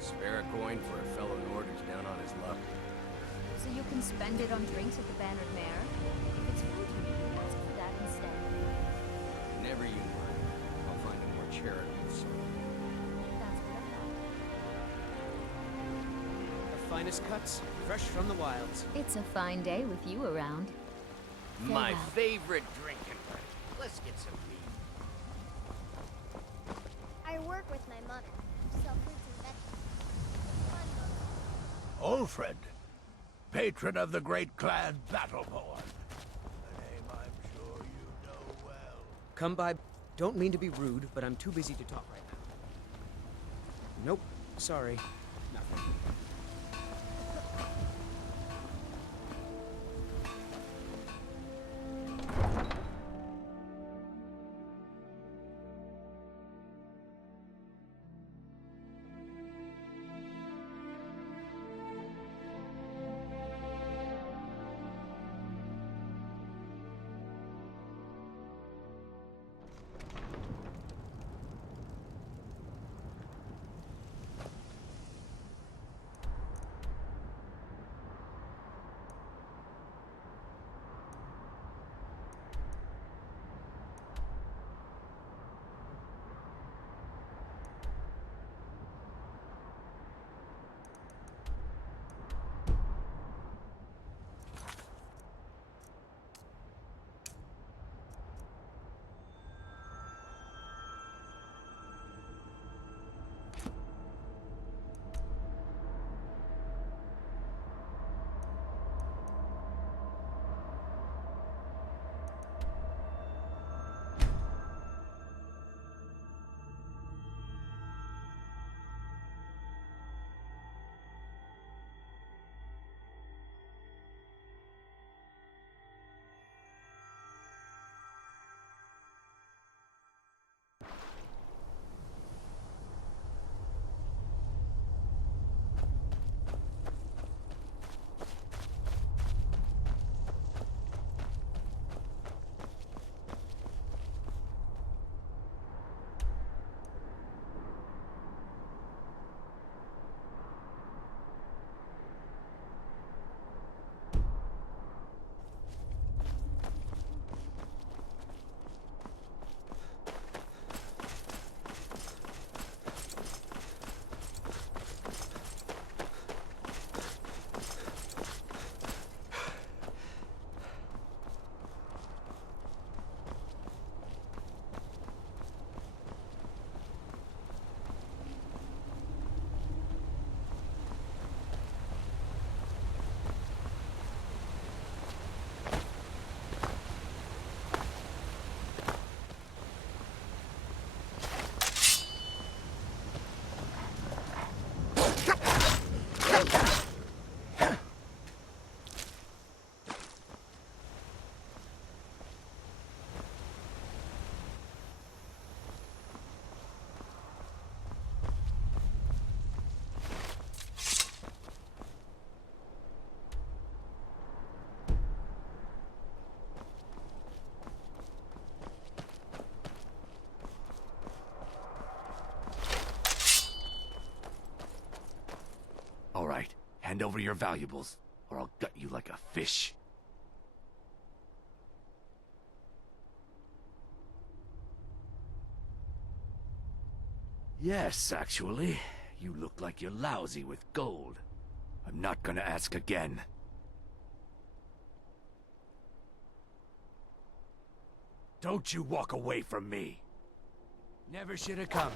Spare a coin for a fellow Nord who's down on his luck. So you can spend it on drinks at the Bannered Mare? If it's food you need, ask for that instead. Never you mind. I'll find a more charitable soul. That's what I thought. The finest cuts, fresh from the wilds. It's a fine day with you around. My Farewell. favorite drinking buddy. Let's get some meat. I work with my mother. Sell fruits and vegetables. Fun book. Ulfred, patron of the great clan Battleborn. A name I'm sure you know well. Come by. Don't mean to be rude, but I'm too busy to talk right now. Nope. Sorry. Nothing. All right, hand over your valuables, or I'll gut you like a fish. Yes, actually. You look like you're lousy with gold. I'm not gonna ask again. Don't you walk away from me. Never should have come.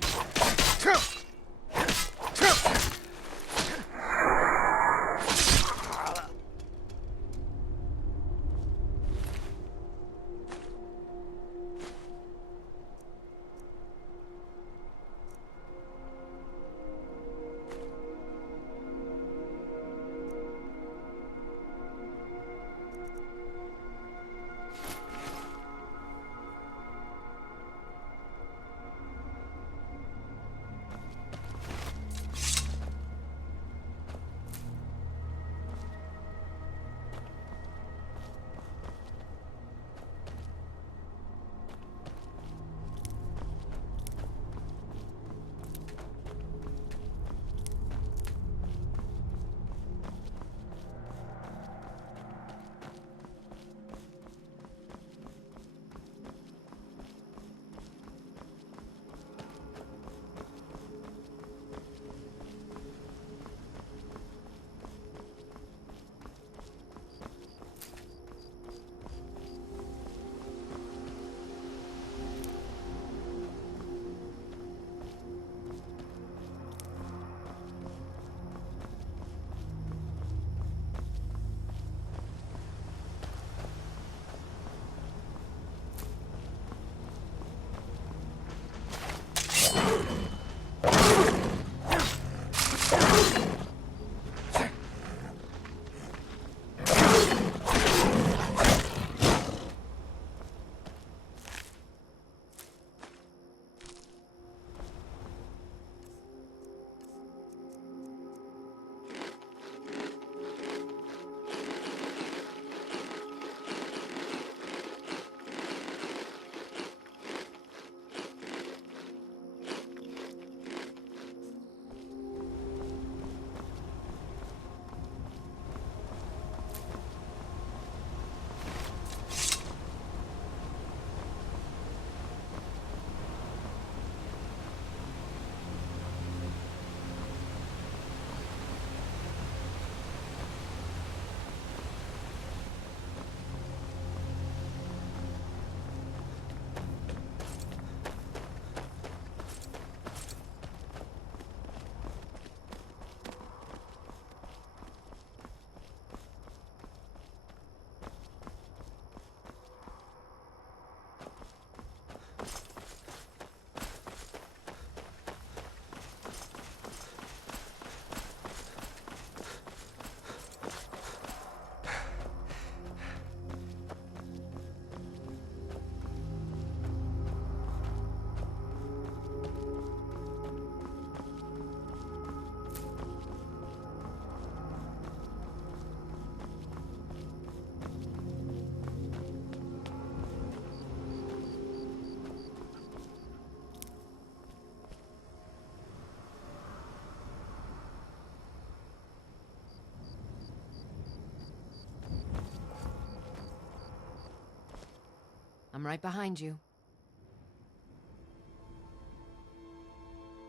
I'm right behind you.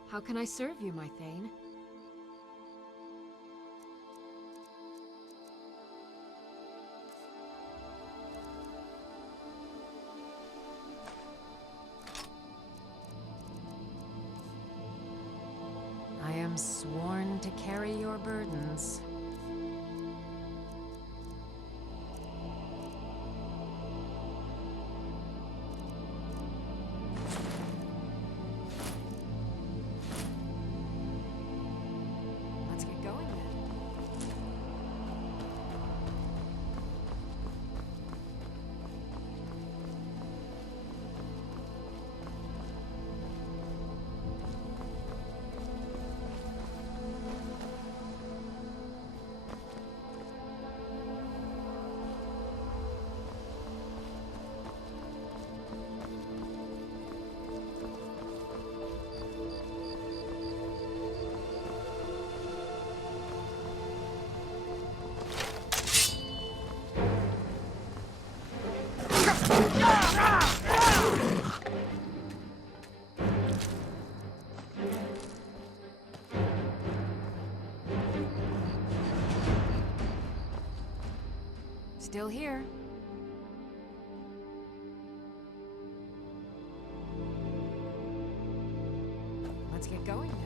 How can I serve you, my Thane? I am sworn to carry your burdens. Let's get going then. Still here. Let's get going then.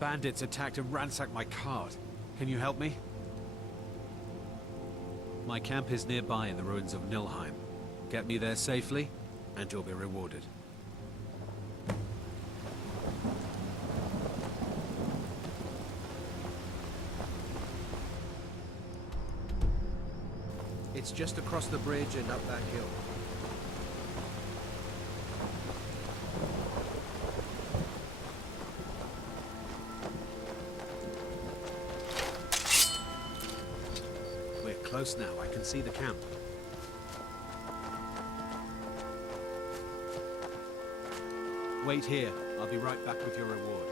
Bandits attacked and ransacked my cart. Can you help me? My camp is nearby in the ruins of Nilheim. Get me there safely, and you'll be rewarded. It's just across the bridge and up that hill. We're close now. I can see the camp. Wait here. I'll be right back with your reward.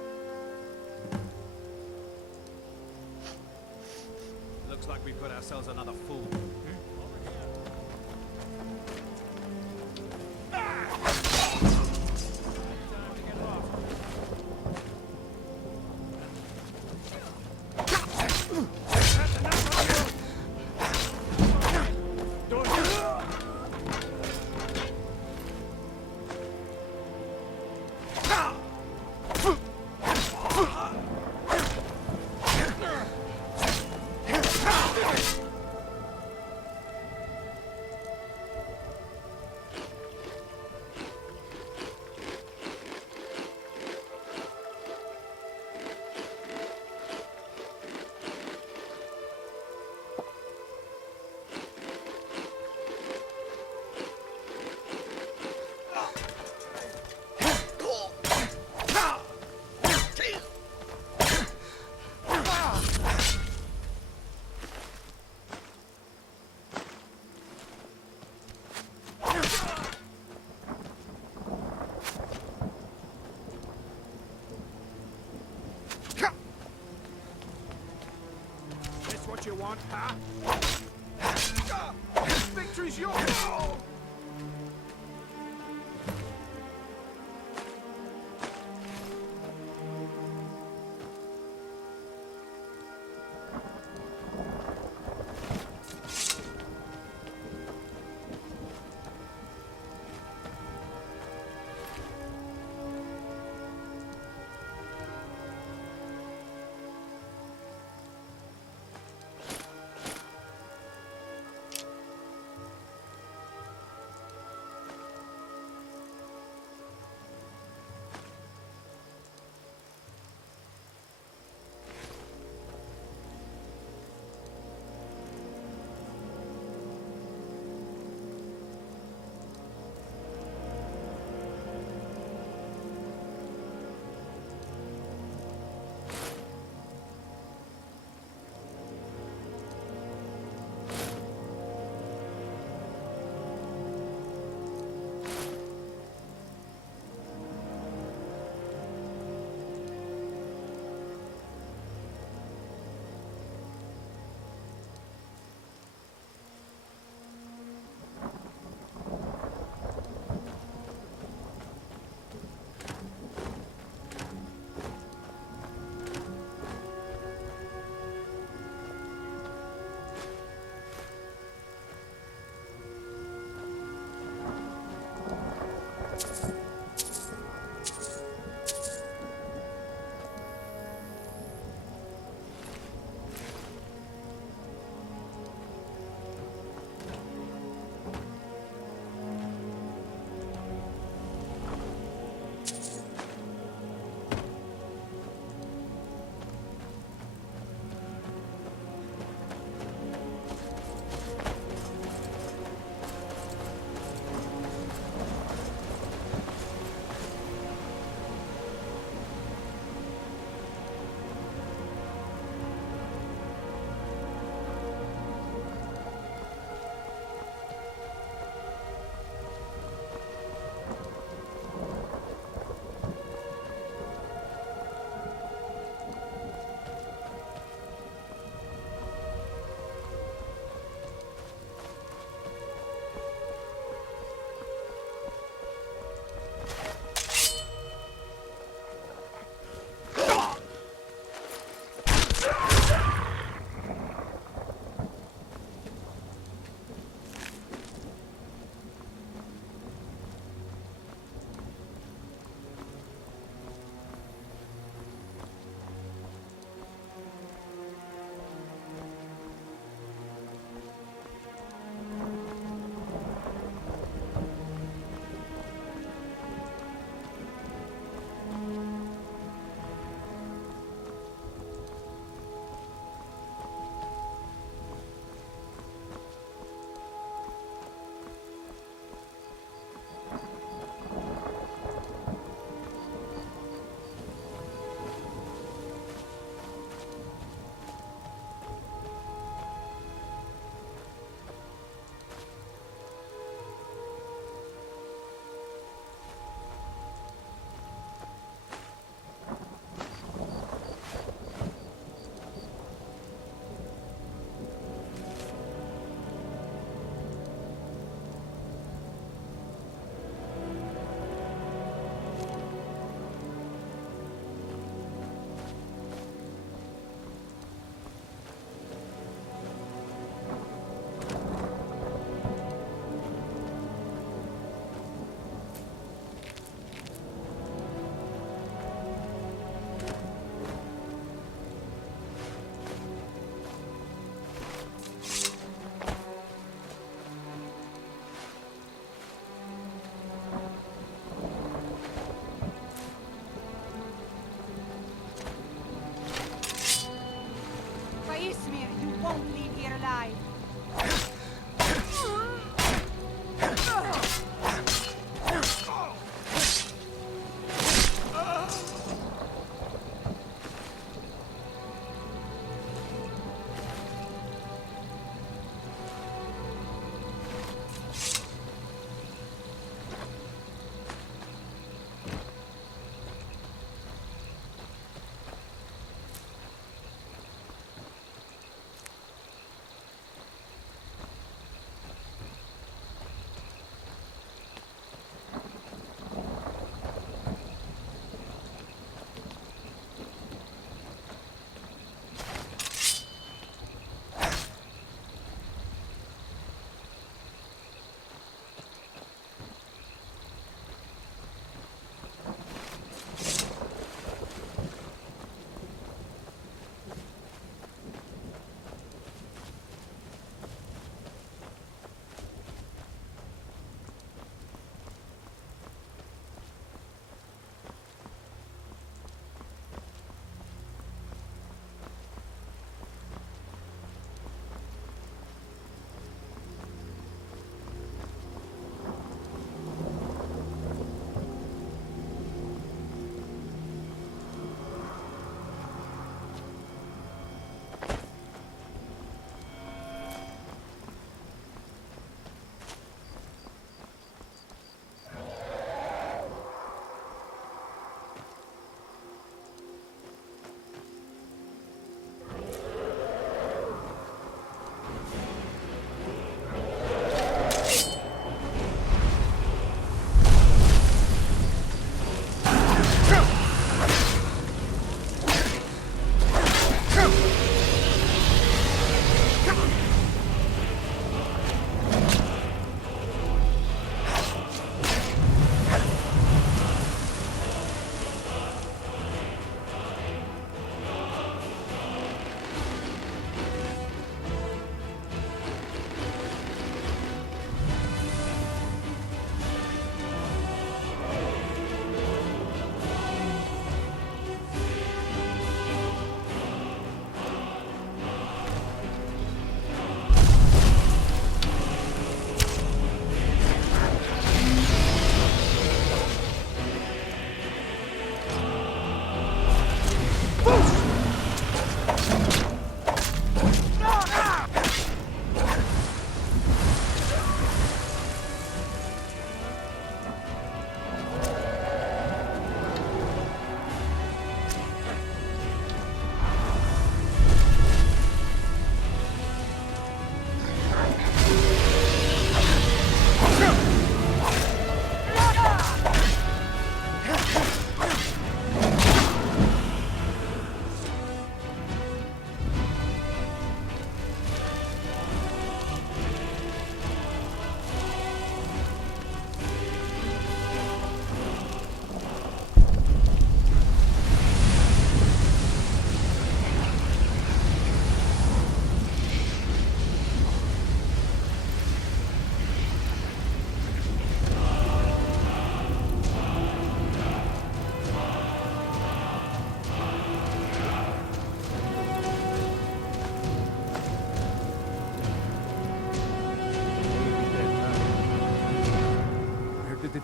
Looks like we've got ourselves another fool. want, huh? Victory's yours!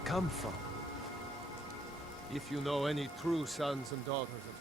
come from. If you know any true sons and daughters of...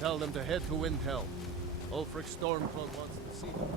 Tell them to head to Windhelm. Ulfric Stormcloak wants to see them.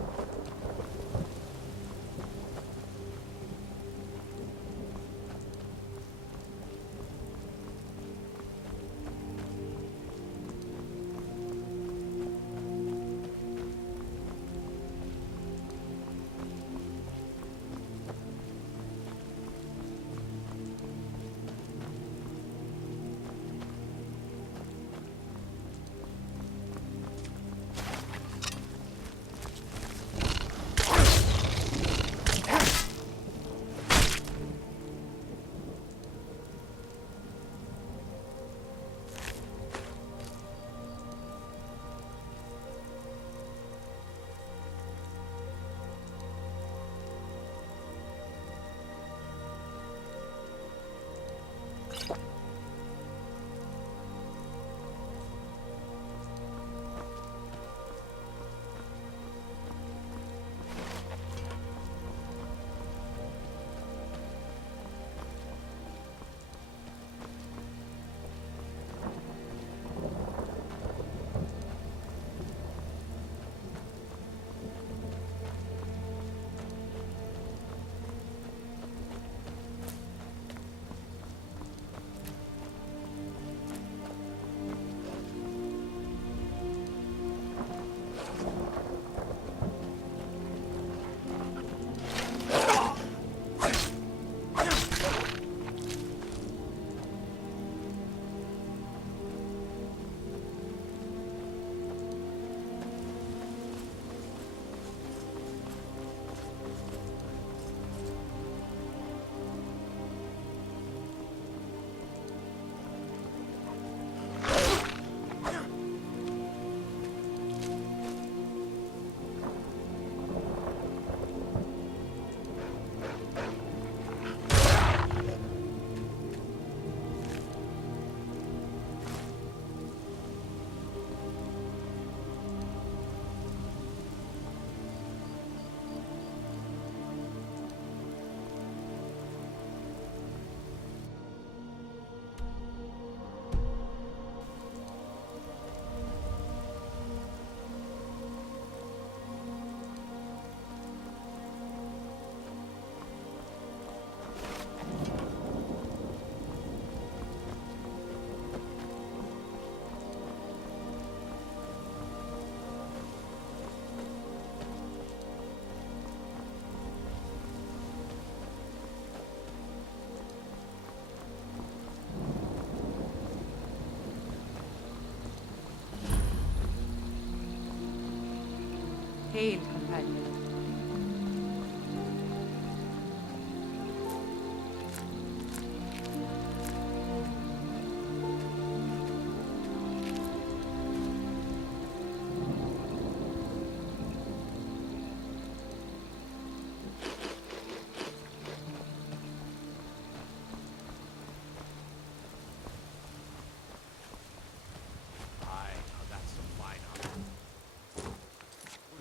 Hail, companion.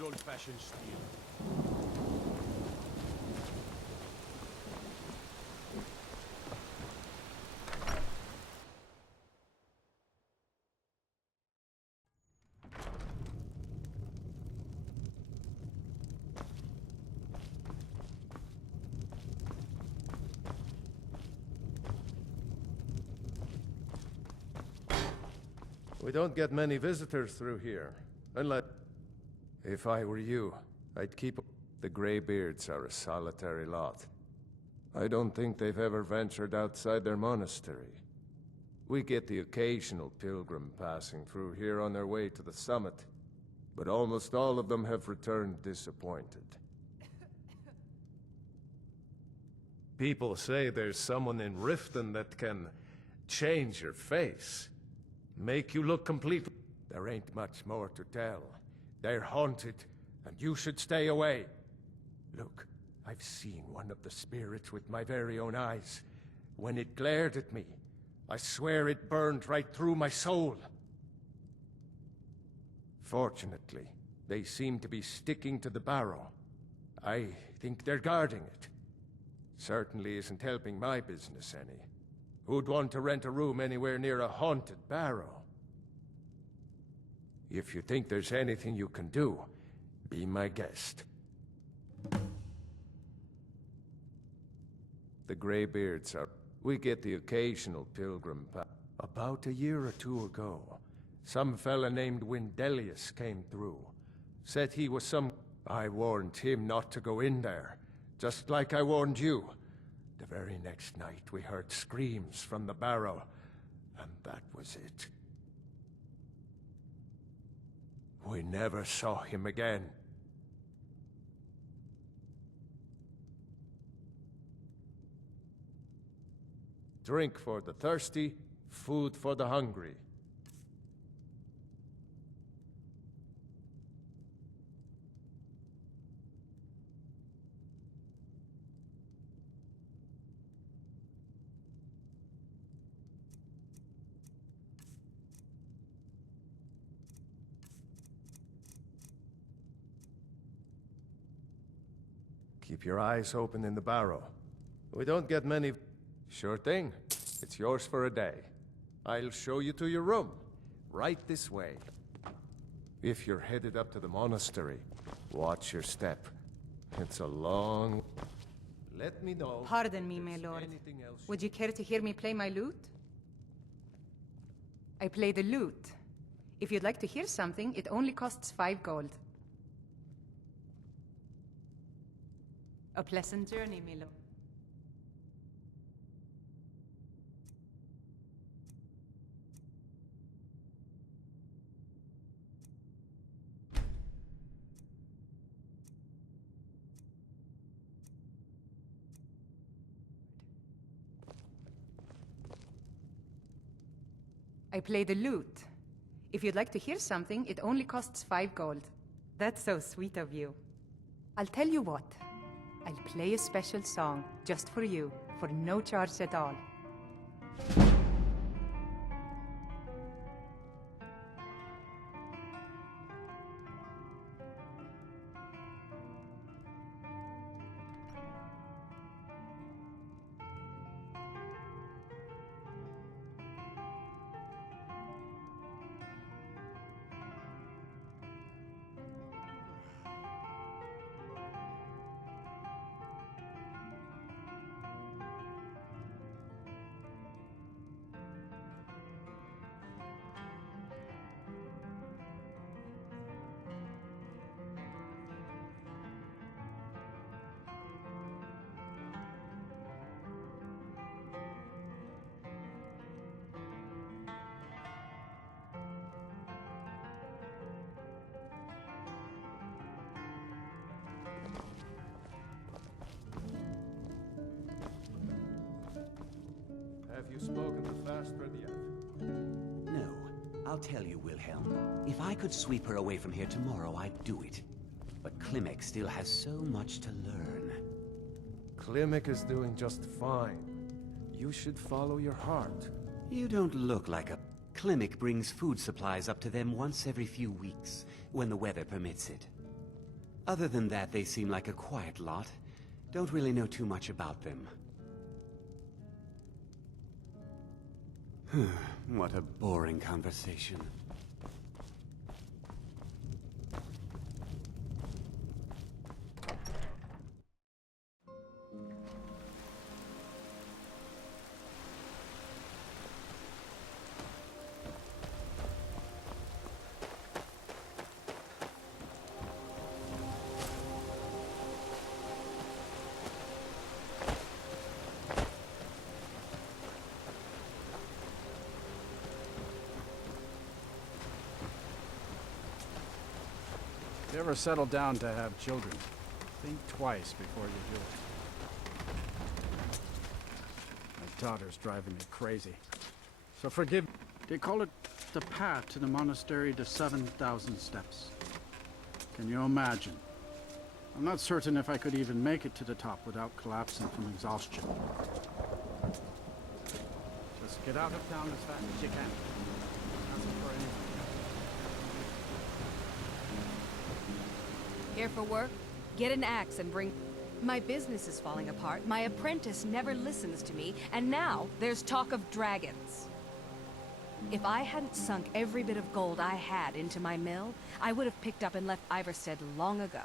Old-fashioned steel. We don't get many visitors through here. Unless... If I were you, I'd keep... The Greybeards are a solitary lot. I don't think they've ever ventured outside their monastery. We get the occasional pilgrim passing through here on their way to the summit, but almost all of them have returned disappointed. People say there's someone in Riften that can change your face. Make you look completely... There ain't much more to tell. They're haunted, and you should stay away. Look, I've seen one of the spirits with my very own eyes. When it glared at me, I swear it burned right through my soul. Fortunately, they seem to be sticking to the barrow. I think they're guarding it. Certainly isn't helping my business any. Who'd want to rent a room anywhere near a haunted barrow? If you think there's anything you can do, be my guest. The Greybeards are... We get the occasional pilgrim About a year or two ago, some fella named Windelius came through. Said he was some... I warned him not to go in there, just like I warned you. The very next night we heard screams from the barrow, and that was it. We never saw him again. Drink for the thirsty, food for the hungry. Keep your eyes open in the barrow. We don't get many... Sure thing. It's yours for a day. I'll show you to your room. Right this way. If you're headed up to the monastery, watch your step. It's a long... Let me know... Pardon me, if my there's lord. anything else Would you care to hear me play my lute? I play the lute. If you'd like to hear something, it only costs 5 gold. A pleasant journey, my lord. I play the lute. If you'd like to hear something, it only costs 5 gold. That's so sweet of you. I'll tell you what. I'll play a special song, just for you, for no charge at all. Have you spoken to Fastred yet? No. I'll tell you, Wilhelm. If I could sweep her away from here tomorrow, I'd do it. But Klimek still has so much to learn. Klimek is doing just fine. You should follow your heart. You don't look like a... Klimek brings food supplies up to them once every few weeks, when the weather permits it. Other than that, they seem like a quiet lot. Don't really know too much about them. What a boring conversation. you ever settle down to have children, think twice before you do it. My daughter's driving me crazy. So forgive me. They call it the path to the monastery to 7,000 steps. Can you imagine? I'm not certain if I could even make it to the top without collapsing from exhaustion. Just get out of town as fast as you can. Nothing for anyone. Here for work? Get an axe and bring... My business is falling apart, my apprentice never listens to me, and now there's talk of dragons. If I hadn't sunk every bit of gold I had into my mill, I would have picked up and left Iverstead long ago.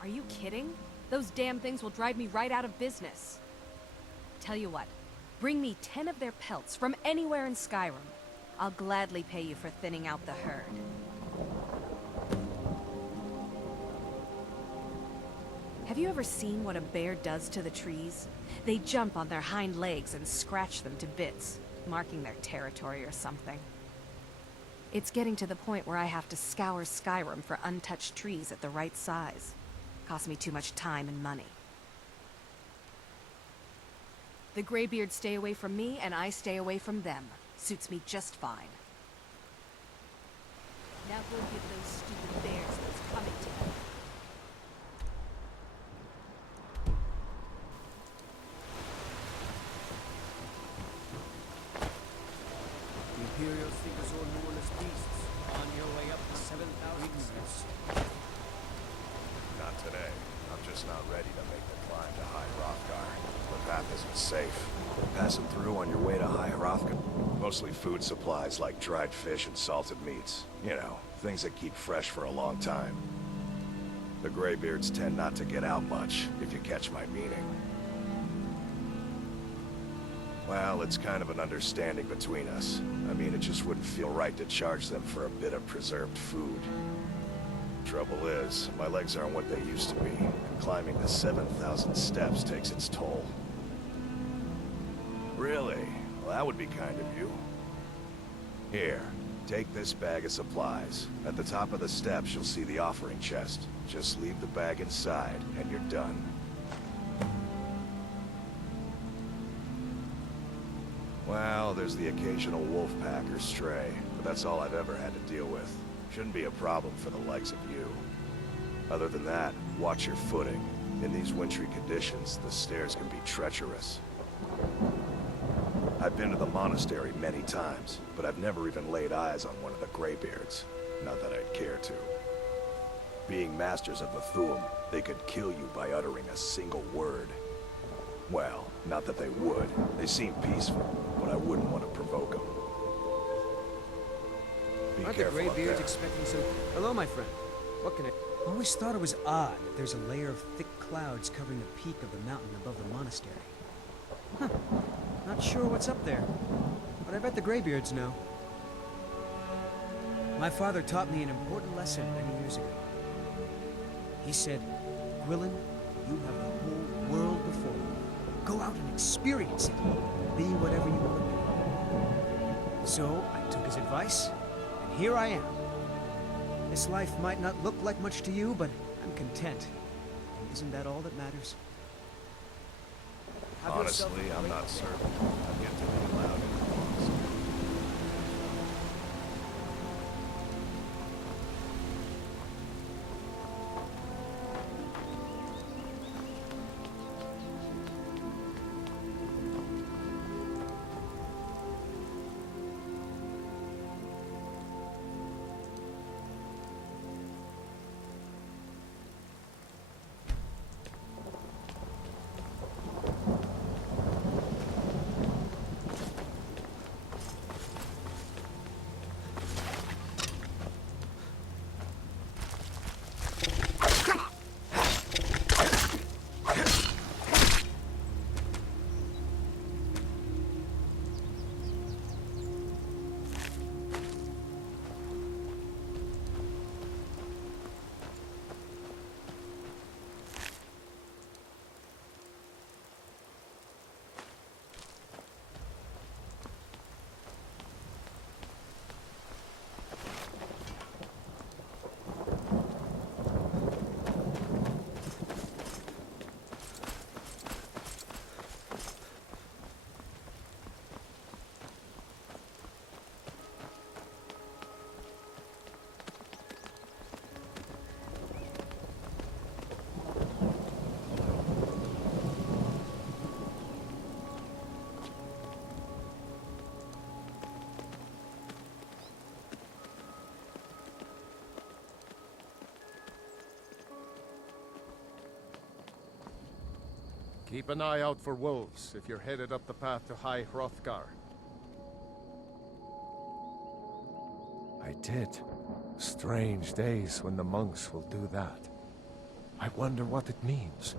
Are you kidding? Those damn things will drive me right out of business. Tell you what, bring me 10 of their pelts from anywhere in Skyrim. I'll gladly pay you for thinning out the herd. Have you ever seen what a bear does to the trees? They jump on their hind legs and scratch them to bits, marking their territory or something. It's getting to the point where I have to scour Skyrim for untouched trees at the right size. Costs me too much time and money. The Greybeards stay away from me, and I stay away from them. Suits me just fine. Now go give those stupid bears what's coming to them. The Imperial seekers or Norless beasts on your way up to 7,000 steps. Not today. I'm just not ready to make the climb to High Hrothgar. The path isn't safe. Passing through on your way to High Hrothgar. Mostly food supplies like dried fish and salted meats. You know, things that keep fresh for a long time. The Greybeards tend not to get out much, if you catch my meaning. Well, it's kind of an understanding between us. I mean, it just wouldn't feel right to charge them for a bit of preserved food. Trouble is, my legs aren't what they used to be, and climbing the 7,000 steps takes its toll. Really? Well, that would be kind of you. Here, take this bag of supplies. At the top of the steps, you'll see the offering chest. Just leave the bag inside, and you're done. Well, there's the occasional wolf pack or stray, but that's all I've ever had to deal with. Shouldn't be a problem for the likes of you. Other than that, watch your footing. In these wintry conditions, the stairs can be treacherous. I've been to the monastery many times, but I've never even laid eyes on one of the Greybeards. Not that I'd care to. Being masters of the Thuum, they could kill you by uttering a single word. Well, not that they would. They seem peaceful, but I wouldn't want to provoke them. Be Aren't the careful up Greybeards there. expecting some... Hello, my friend. What can I... Always thought it was odd that there's a layer of thick clouds covering the peak of the mountain above the monastery. Huh. Not sure what's up there, but I bet the Greybeards know. My father taught me an important lesson many years ago. He said, Gwilyn, you have the whole world before you. Go out and experience it. Be whatever you want to be. So, I took his advice, and here I am. This life might not look like much to you, but I'm content. And isn't that all that matters? Have yourself Honestly, a I'm great not day. certain. I've yet to be allowed in the monastery. Keep an eye out for wolves if you're headed up the path to High Hrothgar. I did. Strange days when the monks will do that. I wonder what it means.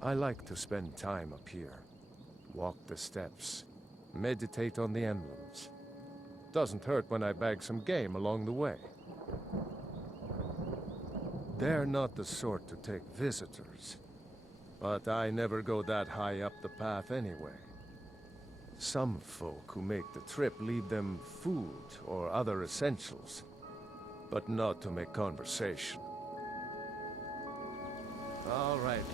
I like to spend time up here. Walk the steps. Meditate on the emblems. Doesn't hurt when I bag some game along the way. They're not the sort to take visitors. But I never go that high up the path anyway. Some folk who make the trip leave them food or other essentials, but not to make conversation. All right.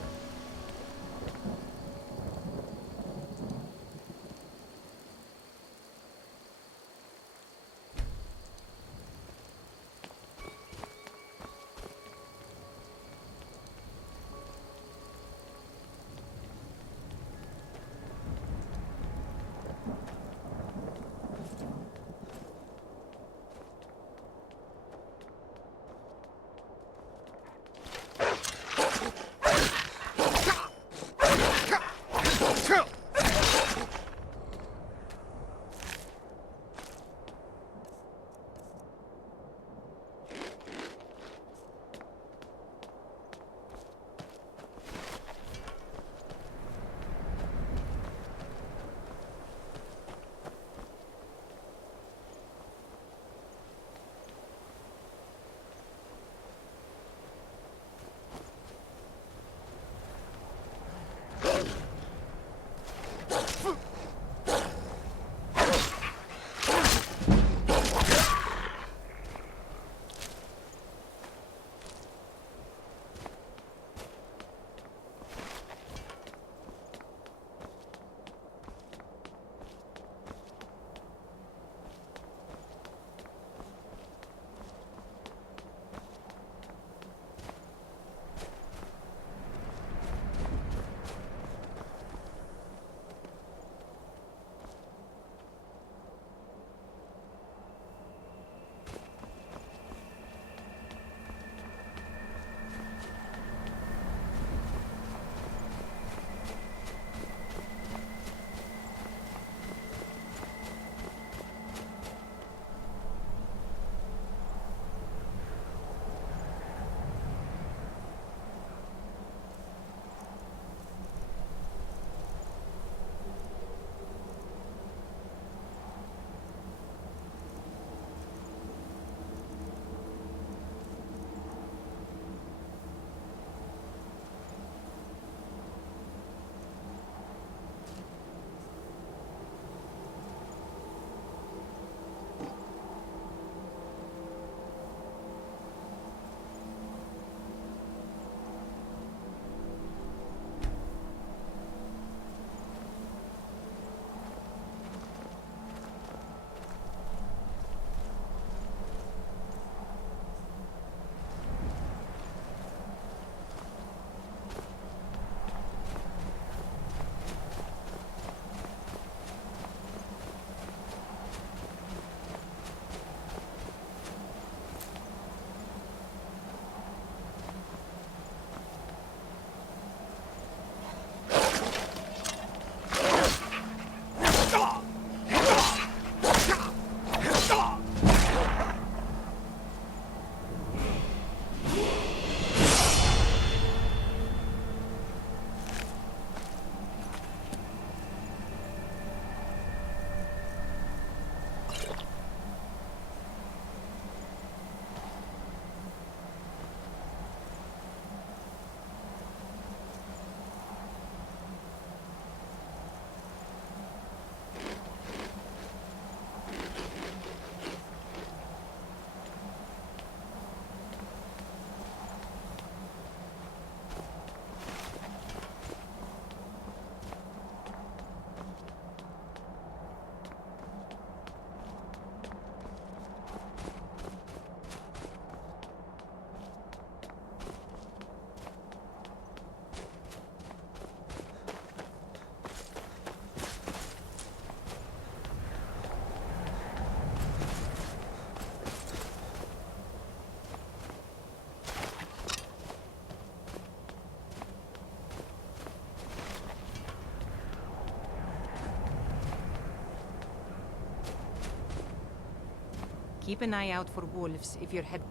Keep an eye out for wolves if you're head...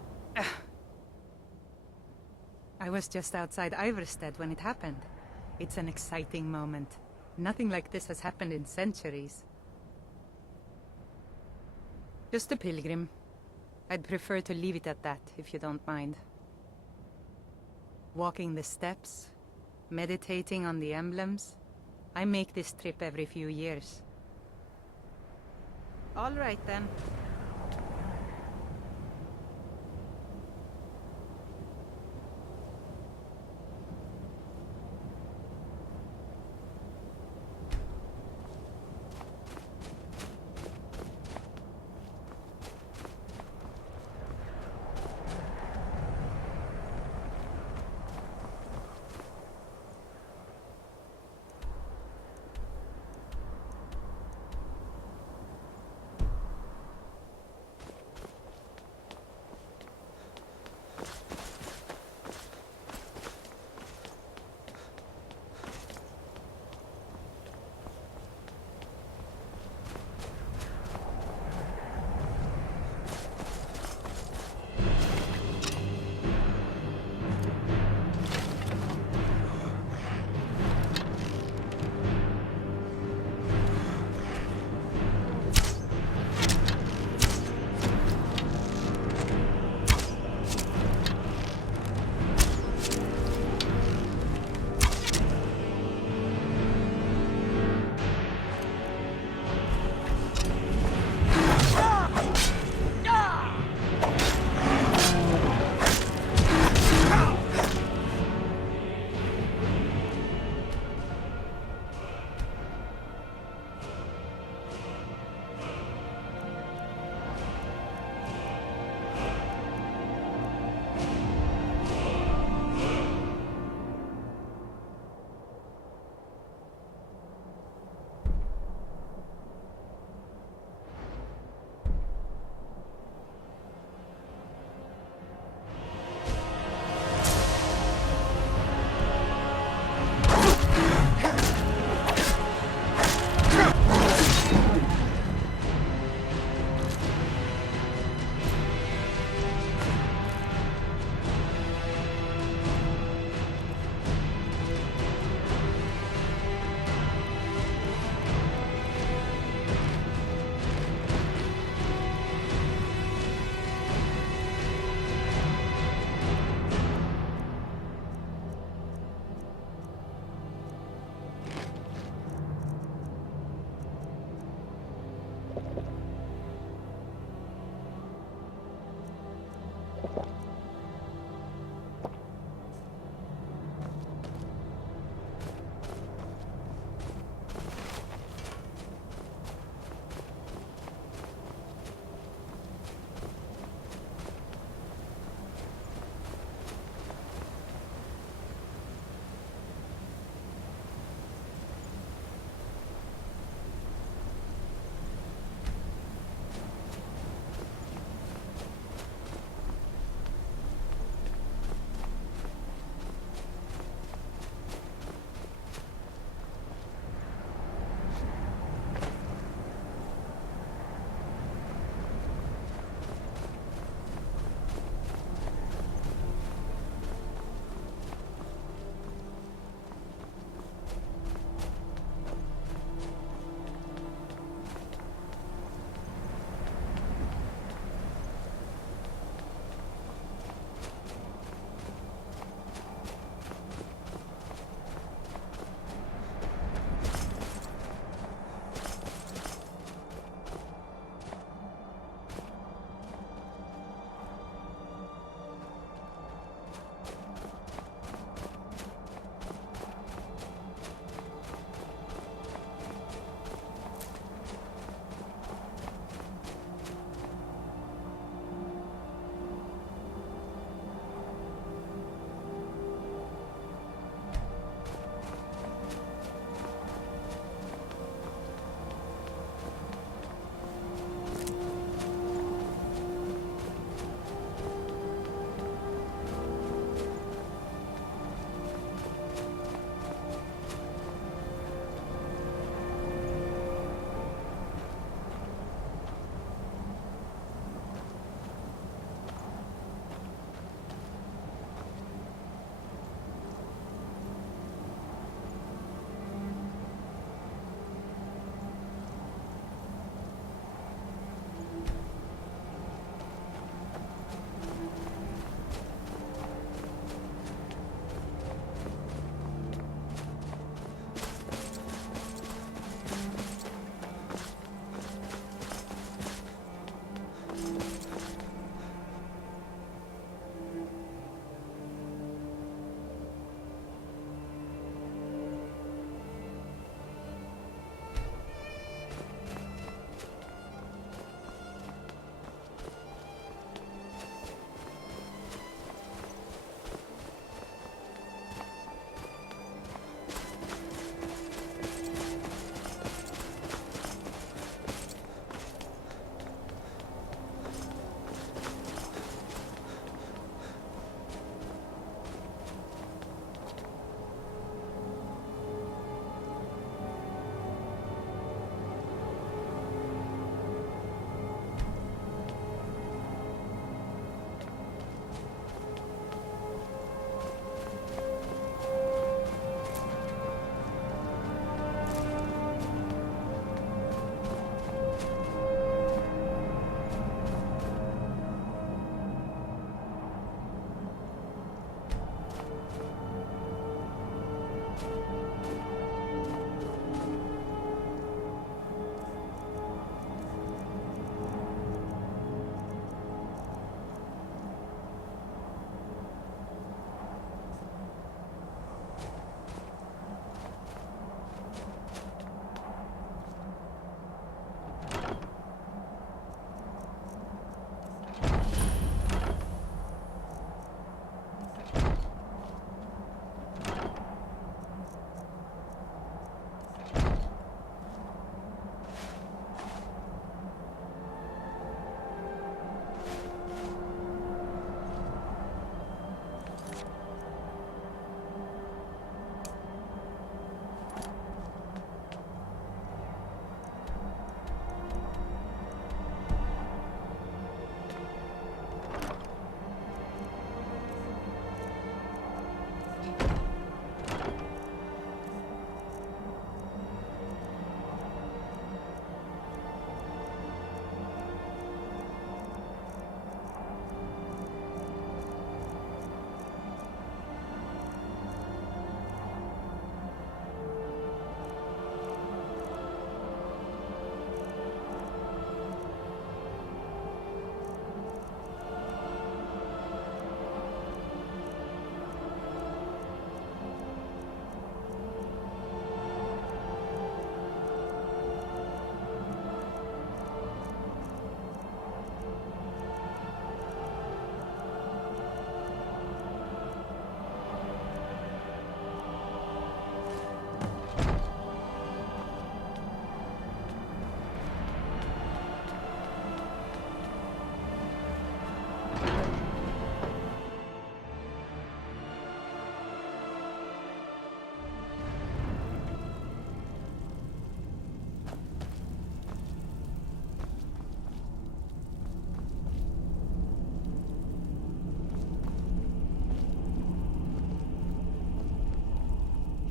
I was just outside Iverstead when it happened. It's an exciting moment. Nothing like this has happened in centuries. Just a pilgrim. I'd prefer to leave it at that, if you don't mind. Walking the steps, meditating on the emblems. I make this trip every few years. All right, then.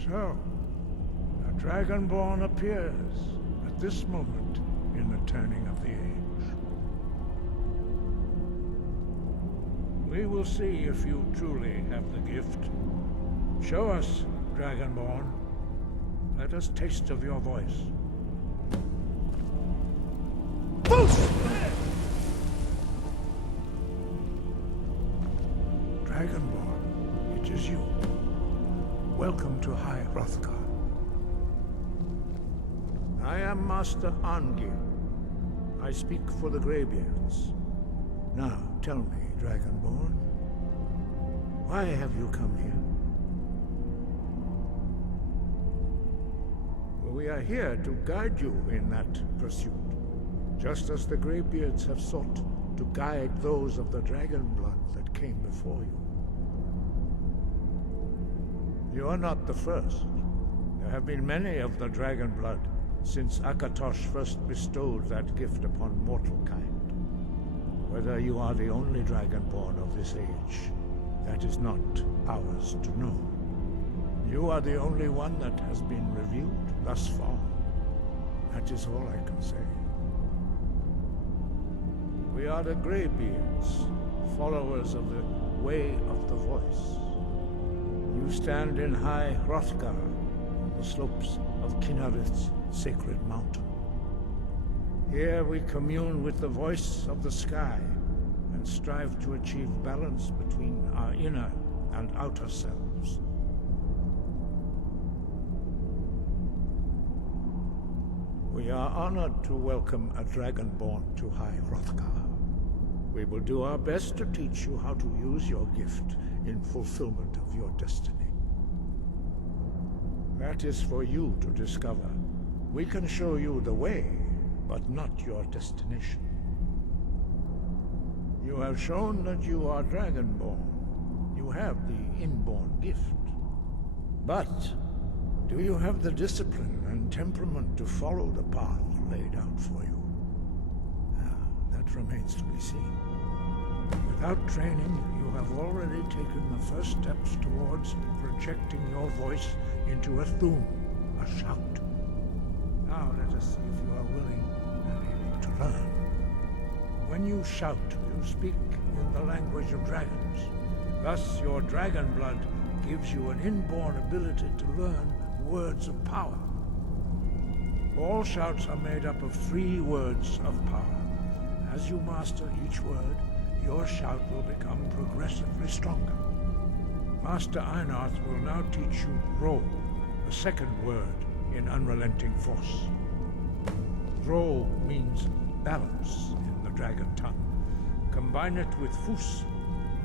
So, a Dragonborn appears at this moment in the turning of the age. We will see if you truly have the gift. Show us, Dragonborn. Let us taste of your voice. Dragonborn, it is you. Welcome to High Hrothgar. I am Master Angir. I speak for the Greybeards. Now, tell me, Dragonborn, why have you come here? Well, we are here to guide you in that pursuit, just as the Greybeards have sought to guide those of the dragon blood that came before you. You are not the first. There have been many of the dragon blood since Akatosh first bestowed that gift upon mortal kind. Whether you are the only dragonborn of this age, that is not ours to know. You are the only one that has been revealed thus far. That is all I can say. We are the Greybeards, followers of the Way of the Voice. You stand in High Hrothgar, on the slopes of Kinnarith's sacred mountain. Here we commune with the voice of the sky and strive to achieve balance between our inner and outer selves. We are honored to welcome a dragonborn to High Hrothgar. We will do our best to teach you how to use your gift in fulfillment of your destiny. That is for you to discover. We can show you the way, but not your destination. You have shown that you are dragonborn. You have the inborn gift. But do you have the discipline and temperament to follow the path laid out for you? That remains to be seen. Without training, you have already taken the first steps towards projecting your voice into a thum, a shout. Now let us see if you are willing and able to learn. When you shout, you speak in the language of dragons. Thus, your dragon blood gives you an inborn ability to learn words of power. All shouts are made up of 3 words of power. As you master each word, your shout will become progressively stronger. Master Einarth will now teach you RAW, the second word in Unrelenting Force. RAW means balance in the dragon tongue. Combine it with Fus,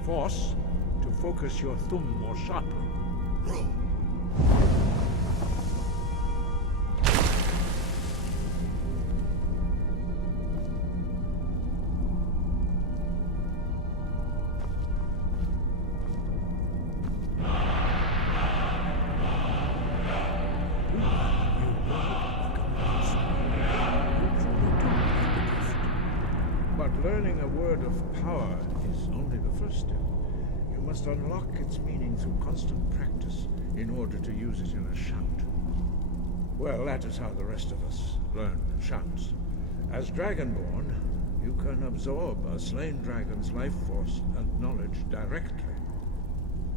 force, to focus your thumb more sharply. RAW. Learning a word of power is only the first step. You must unlock its meaning through constant practice in order to use it in a shout. Well, that is how the rest of us learn shouts. As Dragonborn, you can absorb a slain dragon's life force and knowledge directly.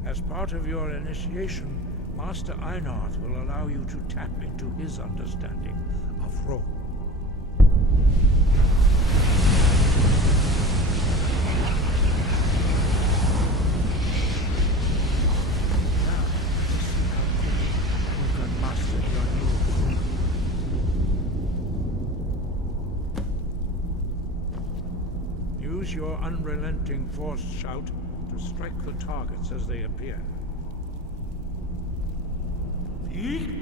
As part of your initiation, Master Einarth will allow you to tap into his understanding of RAW. Use your unrelenting force shout to strike the targets as they appear. Use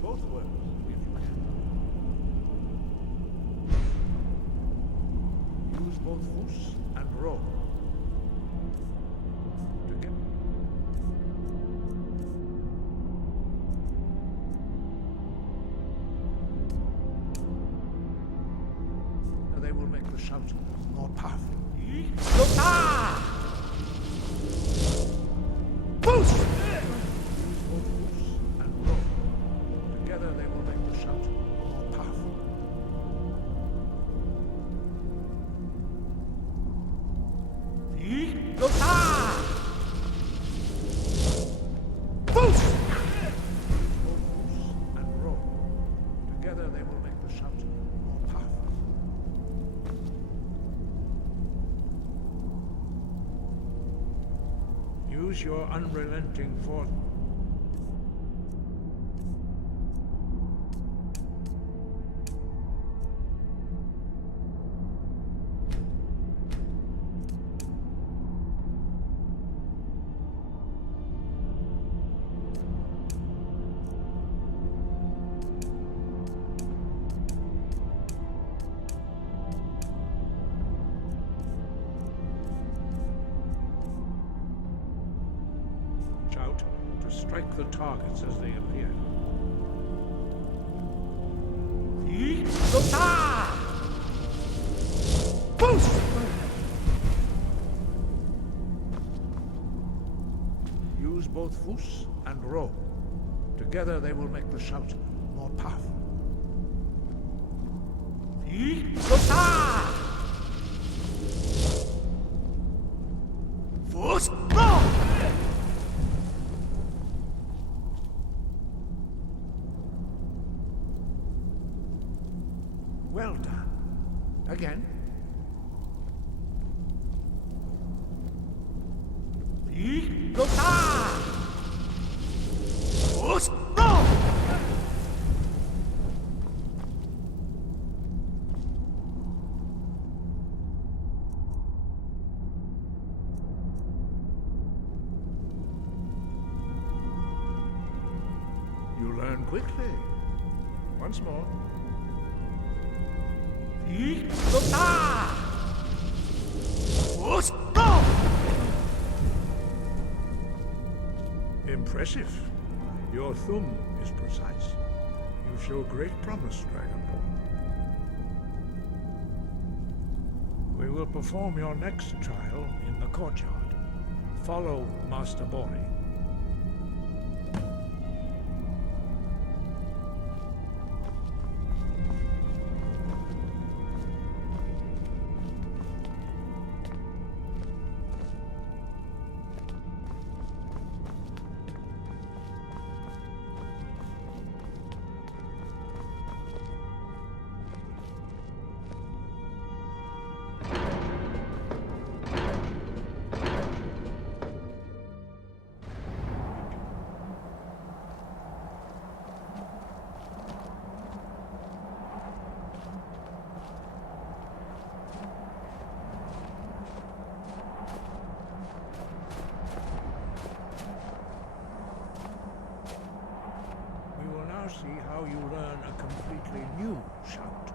both words if you can. Use both Fus and RAW. They will make the shout more powerful. and roll. Together they will make the shout more powerful. And roll. Together they will make the shout more powerful. Use your unrelenting force. Shout to strike the targets as they appear. Use both Fus and Ro. Together they will make the shout more powerful. Fus! Ro! Well done. Again. You learn quickly. Once more. Impressive. Your thumb is precise. You show great promise, Dragonborn. We will perform your next trial in the courtyard. Follow Master Bori. See how you learn a completely new shout.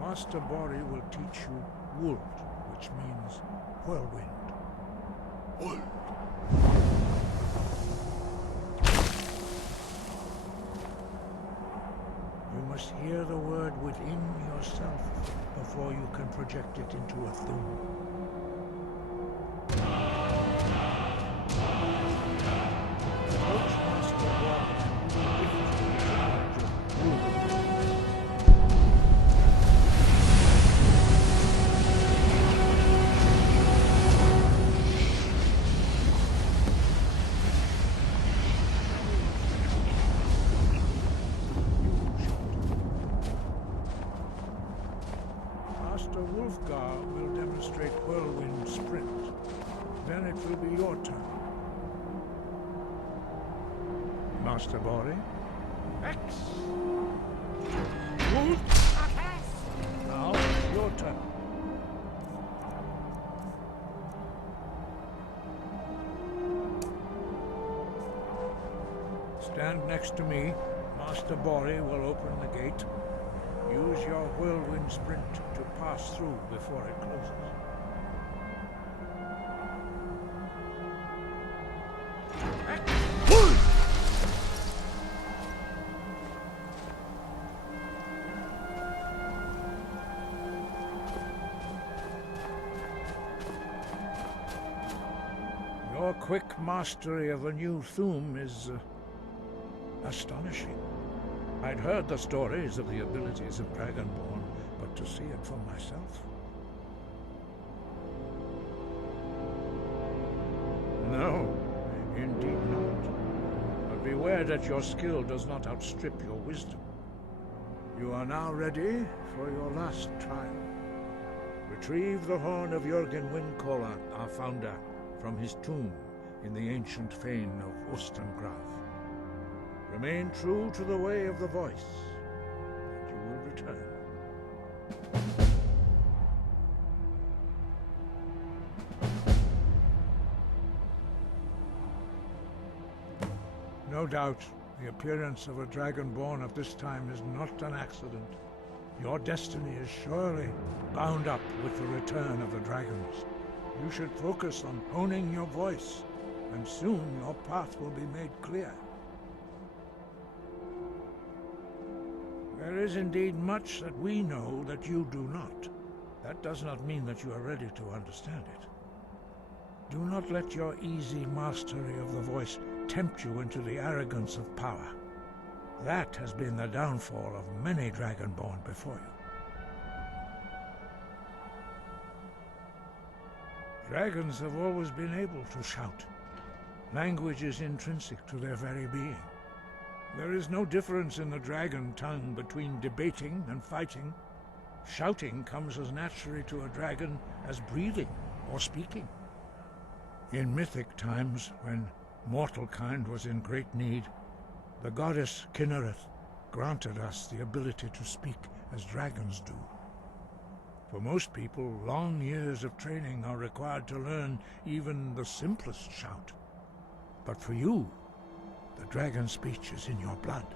Master Bori will teach you Wuld, which means whirlwind. Wuld. You must hear the word within yourself before you can project it into a thum. Approach Master Bori. Master Wolfgar will demonstrate Whirlwind Sprint. Then it will be your turn. Master Bori? X! Wolf! Now, your turn. Stand next to me. Master Bori will open the gate. Use your whirlwind sprint to pass through before it closes. Your quick mastery of a new theme is astonishing. I'd heard the stories of the abilities of Dragonborn, but to see it for myself... No, indeed not. But beware that your skill does not outstrip your wisdom. You are now ready for your last trial. Retrieve the horn of Jürgen Windcaller, our founder, from his tomb in the ancient fane of Ostengraf. Remain true to the way of the voice, and you will return. No doubt, the appearance of a Dragonborn at this time is not an accident. Your destiny is surely bound up with the return of the dragons. You should focus on honing your voice, and soon your path will be made clear. There is indeed much that we know that you do not. That does not mean that you are ready to understand it. Do not let your easy mastery of the voice tempt you into the arrogance of power. That has been the downfall of many Dragonborn before you. Dragons have always been able to shout. Language is intrinsic to their very being. There is no difference in the dragon tongue between debating and fighting. Shouting comes as naturally to a dragon as breathing or speaking. In mythic times, when mortal kind was in great need, the goddess Kinnereth granted us the ability to speak as dragons do. For most people, long years of training are required to learn even the simplest shout. But for you, the dragon speech is in your blood,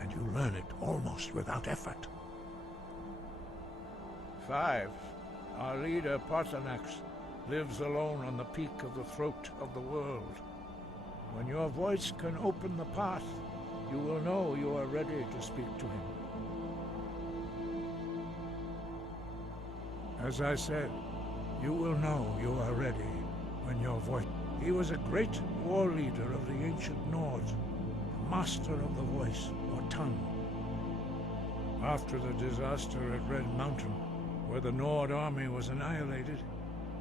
and you learn it almost without effort. 5. Our leader, Paarthurnax, lives alone on the peak of the throat of the world. When your voice can open the path, you will know you are ready to speak to him. As I said, you will know you are ready when your voice... He was a great war leader of the ancient Nords, a master of the voice, or tongue. After the disaster at Red Mountain, where the Nord army was annihilated,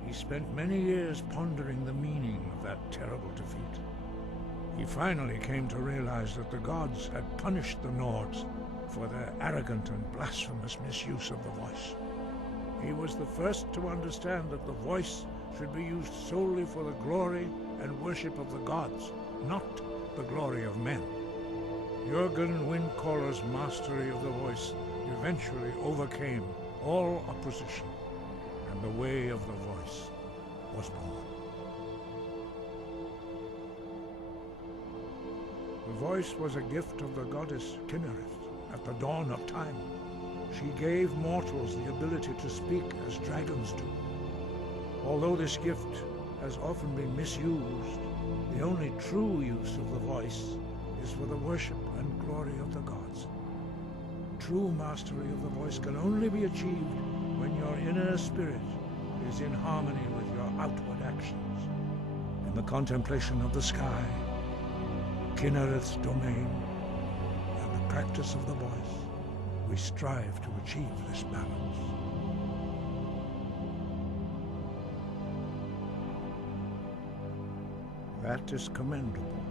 he spent many years pondering the meaning of that terrible defeat. He finally came to realize that the gods had punished the Nords for their arrogant and blasphemous misuse of the voice. He was the first to understand that the voice should be used solely for the glory and worship of the gods, not the glory of men. Jürgen Windcaller's mastery of the voice eventually overcame all opposition, and the way of the voice was born. The voice was a gift of the goddess Kinnereth at the dawn of time. She gave mortals the ability to speak as dragons do. Although this gift has often been misused, the only true use of the voice is for the worship and glory of the gods. True mastery of the voice can only be achieved when your inner spirit is in harmony with your outward actions. In the contemplation of the sky, Kinnereth's domain, and the practice of the voice, we strive to achieve this balance. That is commendable.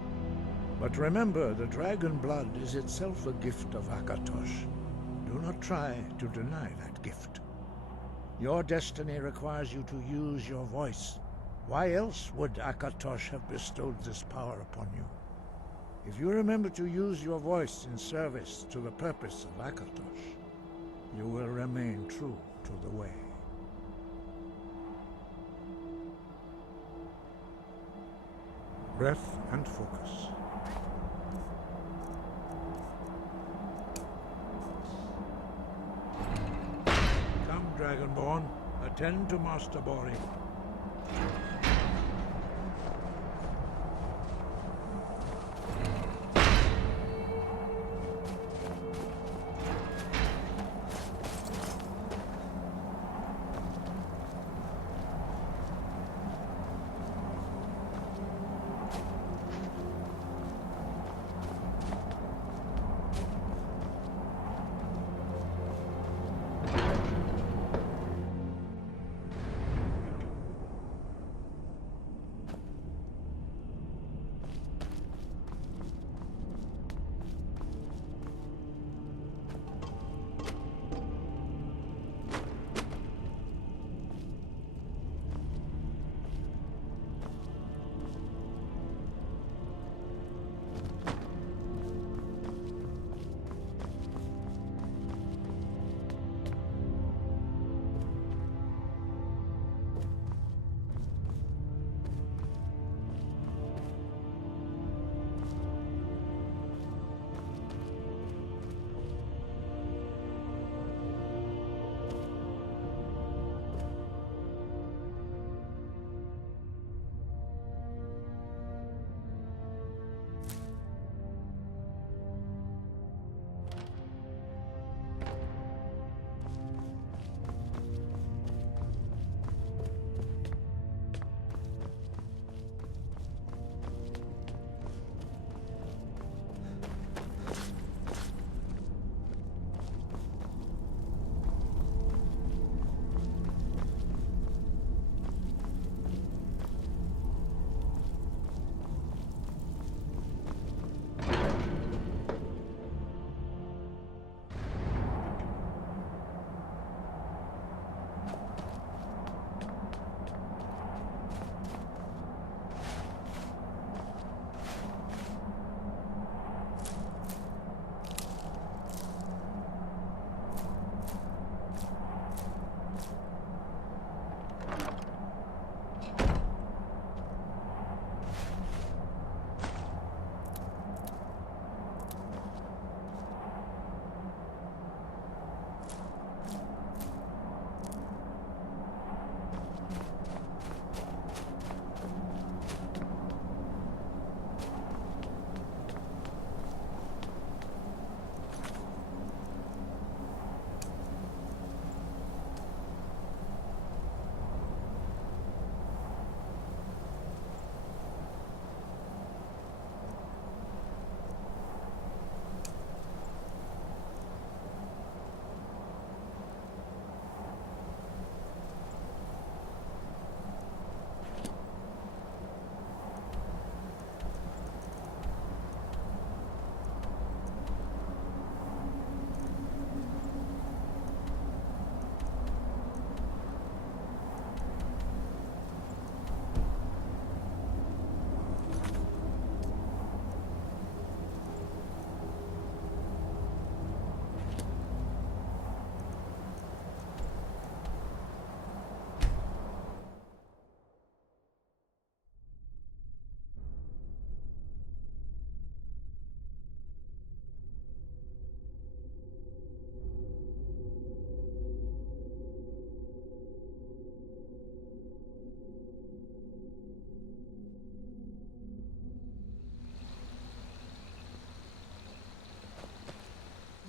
But remember, the dragon blood is itself a gift of Akatosh. Do not try to deny that gift. Your destiny requires you to use your voice. Why else would Akatosh have bestowed this power upon you? If you remember to use your voice in service to the purpose of Akatosh, you will remain true to the way. Breath and focus. Come, Dragonborn, attend to Master Bori.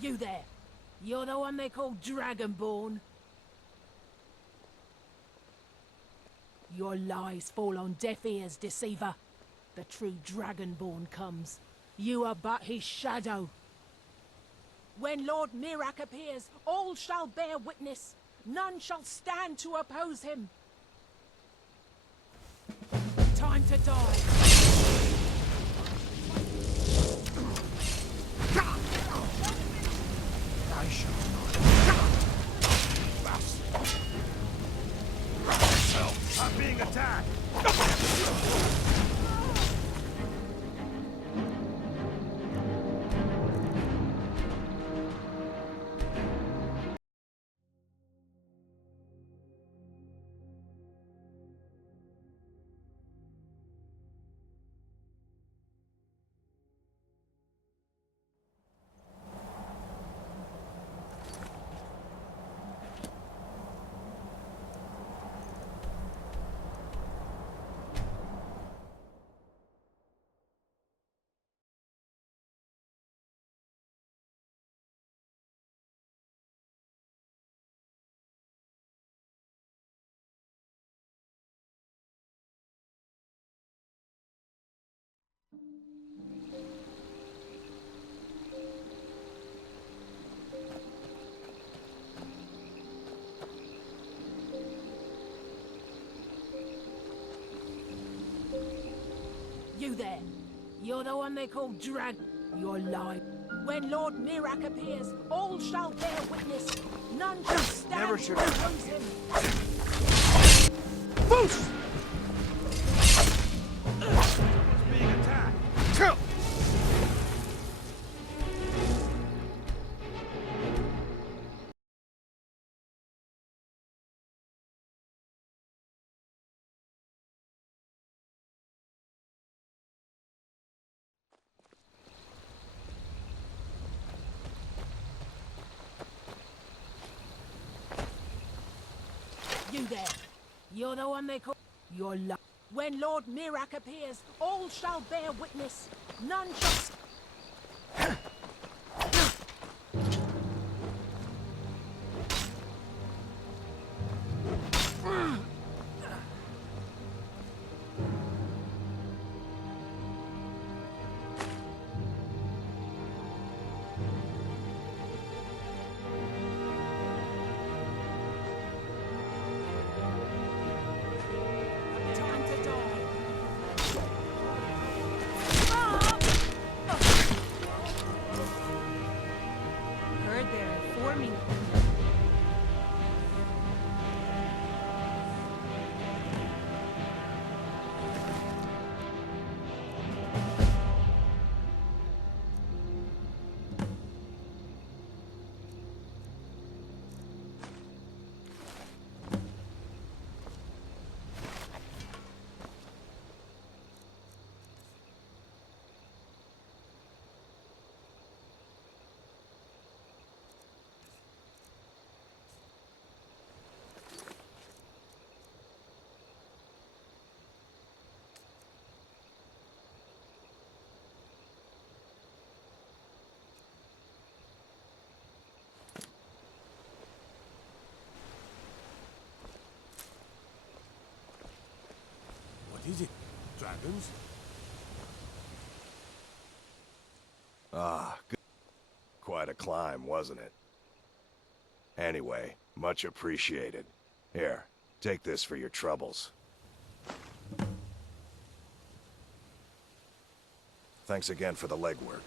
You there. You're the one they call Dragonborn. Your lies fall on deaf ears, deceiver. The true Dragonborn comes. You are but his shadow. When Lord Mirak appears, all shall bear witness. None shall stand to oppose him. Time to die. I shall not. I'm being attacked! You there. You're the one they call Drag. You're lying. When Lord Mirak appears, all shall bear witness. None shall stand Never to should oppose him. Boost! Being attacked. Kill! You there. You're the one they call... You're lying. When Lord Mirak appears, all shall bear witness. None shall... Time to die. Heard they're informing. What is it? Dragons? Ah, good. Quite a climb, wasn't it? Anyway, much appreciated. Here, take this for your troubles. Thanks again for the legwork.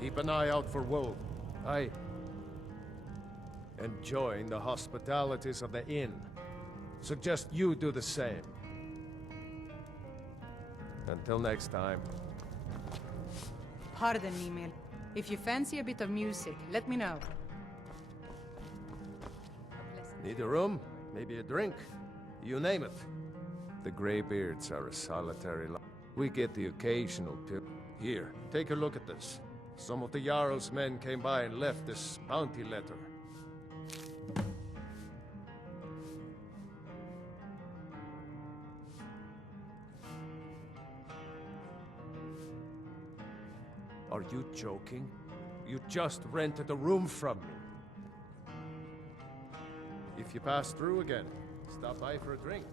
Keep an eye out for wolves. Enjoying the hospitalities of the inn. Suggest you do the same. Until next time. Pardon me, Mil. If you fancy a bit of music, let me know. Need a room? Maybe a drink? You name it. The Greybeards are a solitary lot. We get the occasional pip. Here, take a look at this. Some of the Jarl's men came by and left this bounty letter. Are you joking? You just rented a room from me. If you pass through again, stop by for a drink.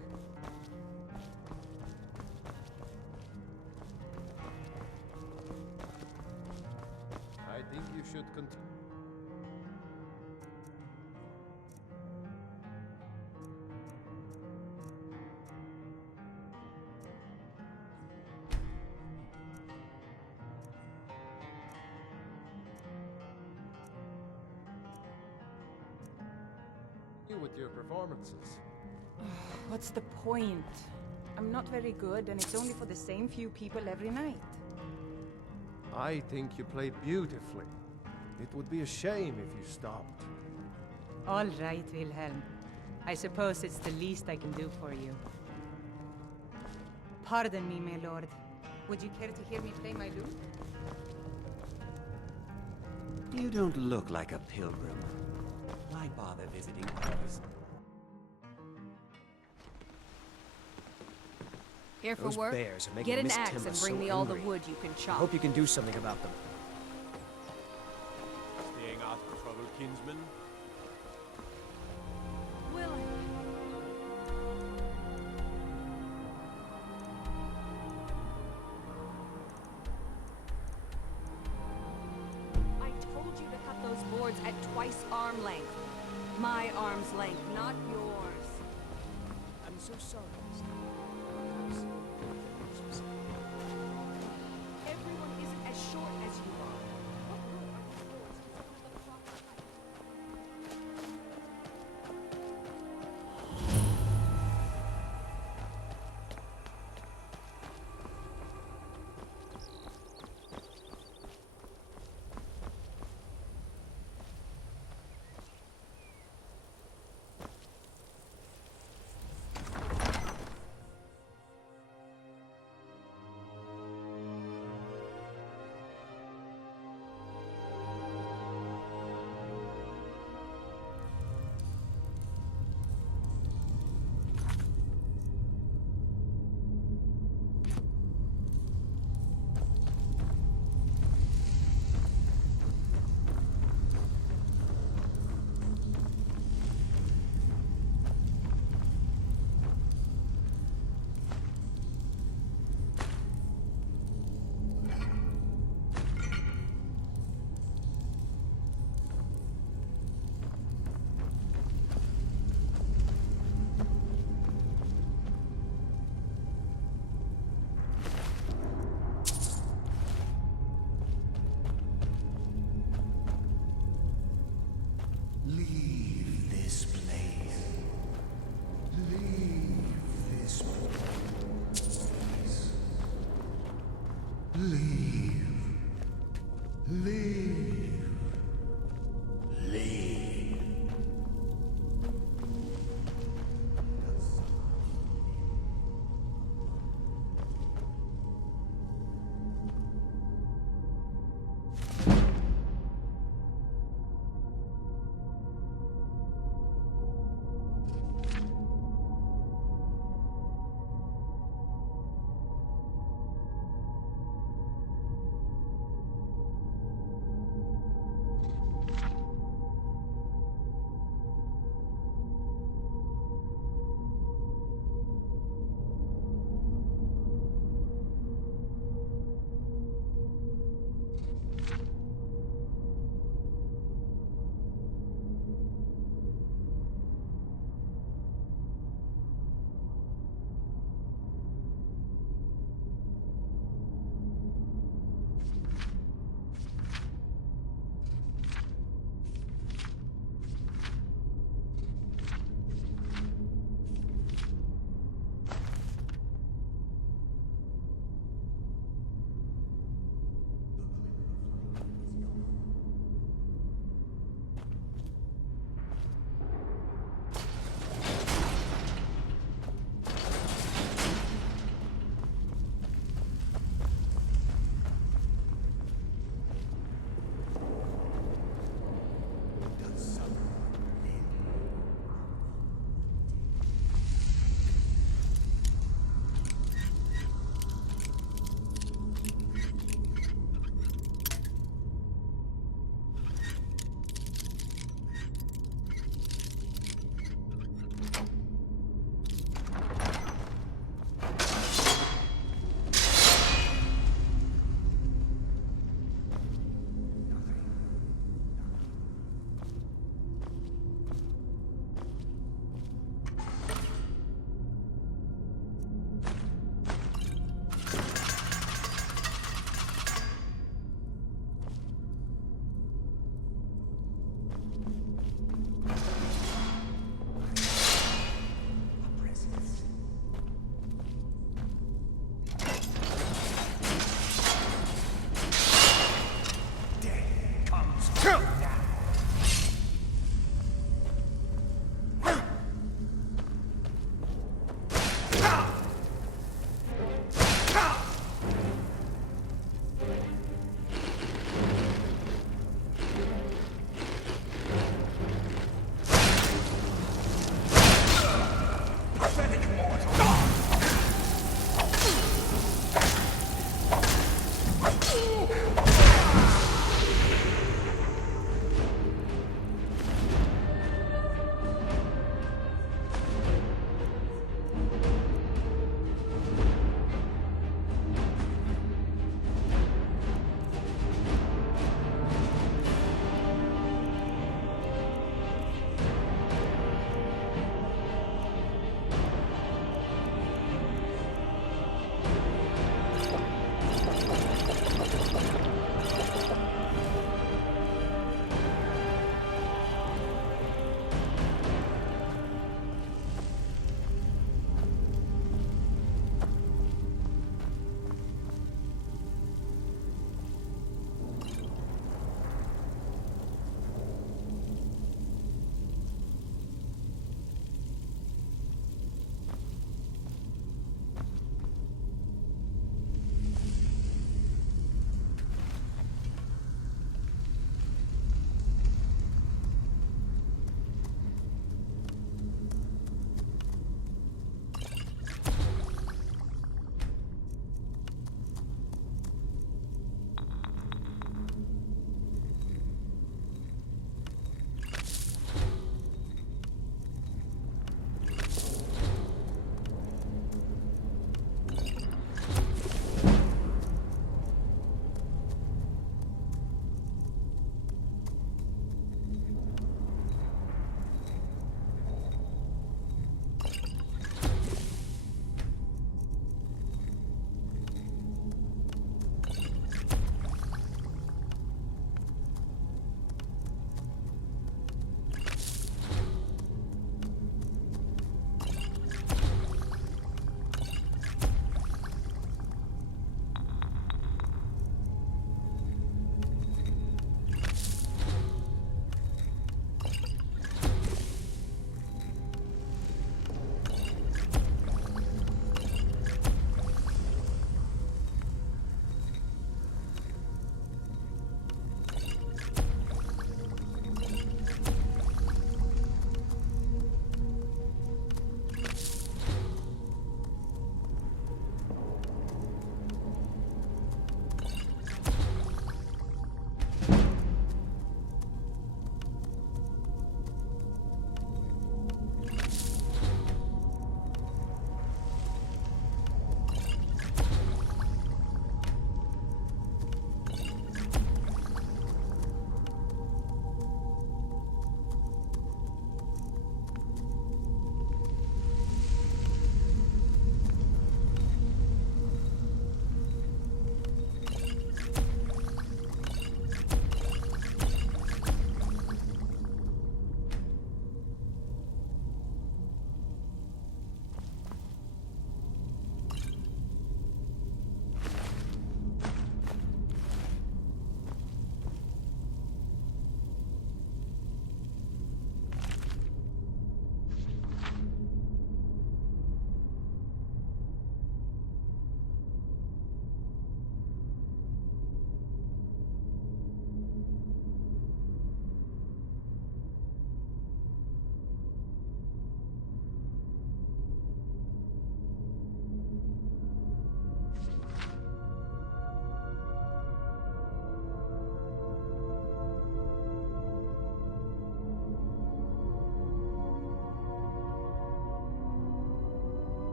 I think you should continue. With your performances. What's the point? I'm not very good, and it's only for the same few people every night. I think you played beautifully. It would be a shame if you stopped. All right, Wilhelm. I suppose it's the least I can do for you. Pardon me, my lord. Would you care to hear me play my lute? You don't look like a pilgrim. Why bother visiting others? Here for Those work? bears are making Get an Miss axe Timber and bring so me all the angry. wood you can I chop. hope you can do something about them. Staying out of trouble, kinsman? I told you to cut those boards at twice arm length. My arm's length, not yours. I'm so sorry. Everyone isn't as short as you are. What good are these boards to someone with a proper height?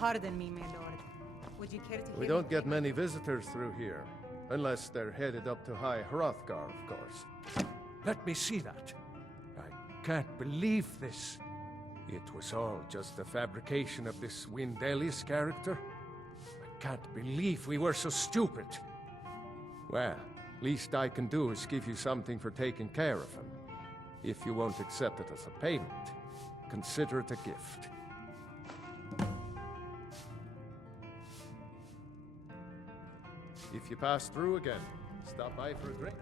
Pardon me, my lord. Would you care to We hear don't get many visitors through here. Unless they're headed up to High Hrothgar, of course. Let me see that. I can't believe this. It was all just a fabrication of this Windelius character. I can't believe we were so stupid. Well, least I can do is give you something for taking care of him. If you won't accept it as a payment, consider it a gift. If you pass through again, stop by for a drink.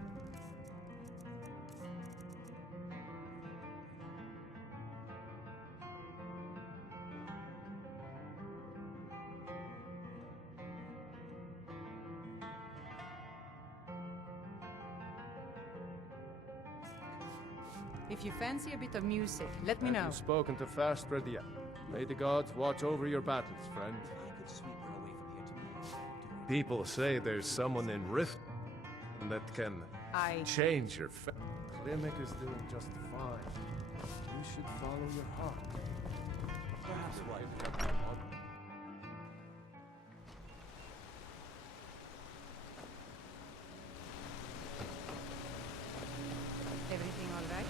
If you fancy a bit of music, let me know. Have you spoken to Fastred yet? May the gods watch over your battles, friend. I could sweep her away from here tomorrow. People say there's someone in Rift that can change your face. Klimek is doing just fine. You should follow your heart. Perhaps what? Everything all right?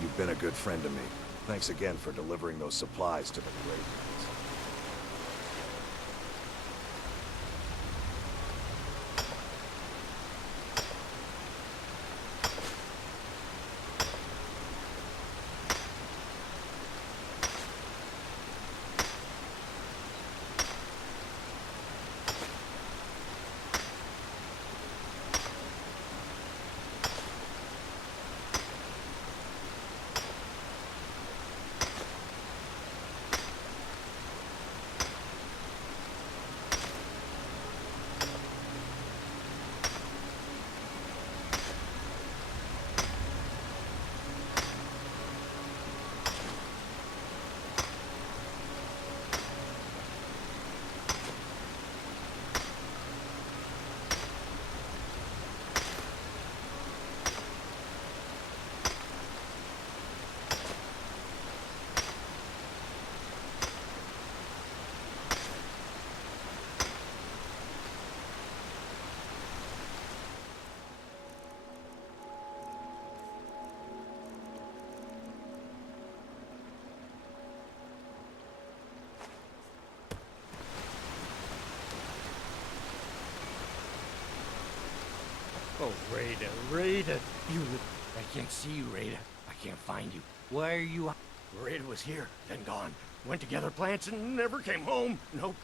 You've been a good friend to me. Thanks again for delivering those supplies to the raid. Oh, Rada. You... I can't see you, Rada. I can't find you. Why are you... Rada was here, then gone. Went to gather plants and never came home. Nope.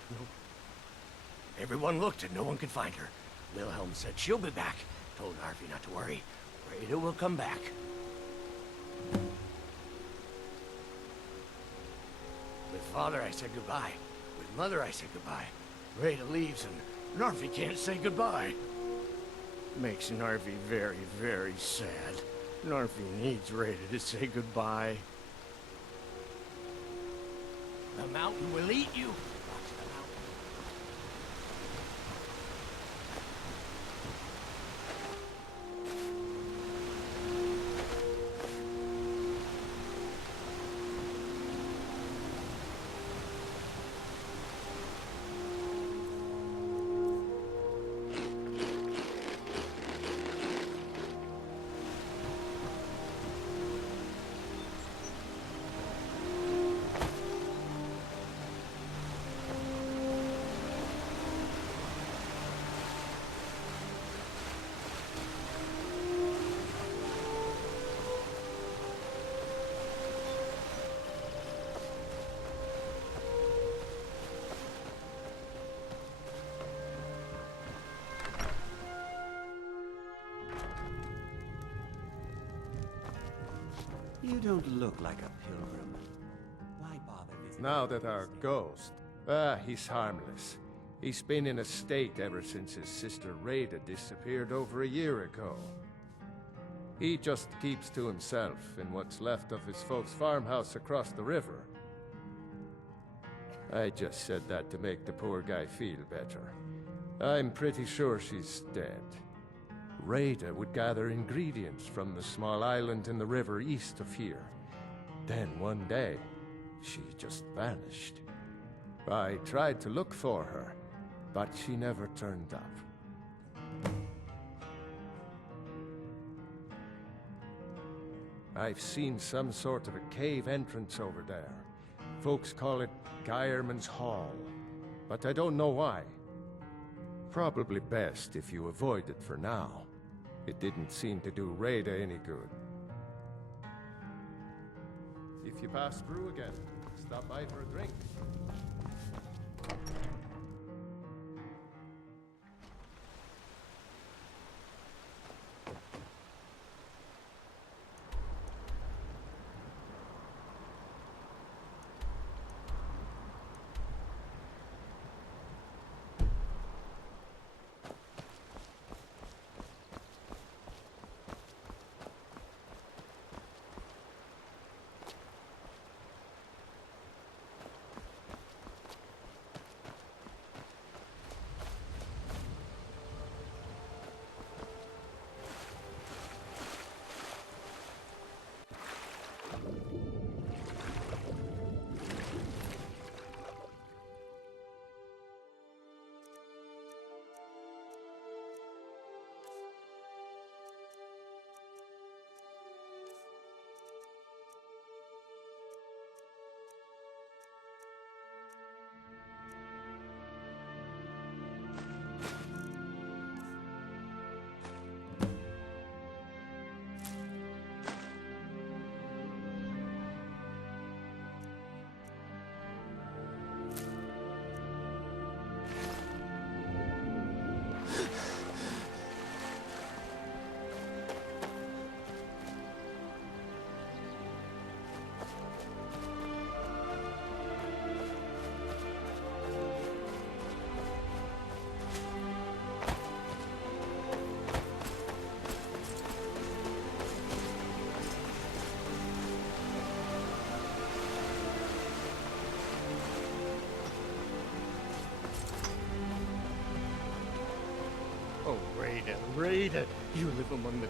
Everyone looked and no one could find her. Wilhelm said she'll be back. Told Narvi not to worry. Rada will come back. With Father, I said goodbye. With Mother, I said goodbye. Rada leaves and Narvi can't say goodbye. Makes Narvi very, very sad. Narvi needs Rada to say goodbye. The mountain will eat you. Watch the mountain. You don't look like a pilgrim. Why bother visiting? Now that our ghost... he's harmless. He's been in a state ever since his sister Rada disappeared over a year ago. He just keeps to himself in what's left of his folks' farmhouse across the river. I just said that to make the poor guy feel better. I'm pretty sure she's dead. Rada would gather ingredients from the small island in the river east of here. Then one day, she just vanished. I tried to look for her, but she never turned up. I've seen some sort of a cave entrance over there. Folks call it Geierman's Hall, but I don't know why. Probably best if you avoid it for now. It didn't seem to do Rada any good. If you pass through again, stop by for a drink. Oh, Rada, you live among the...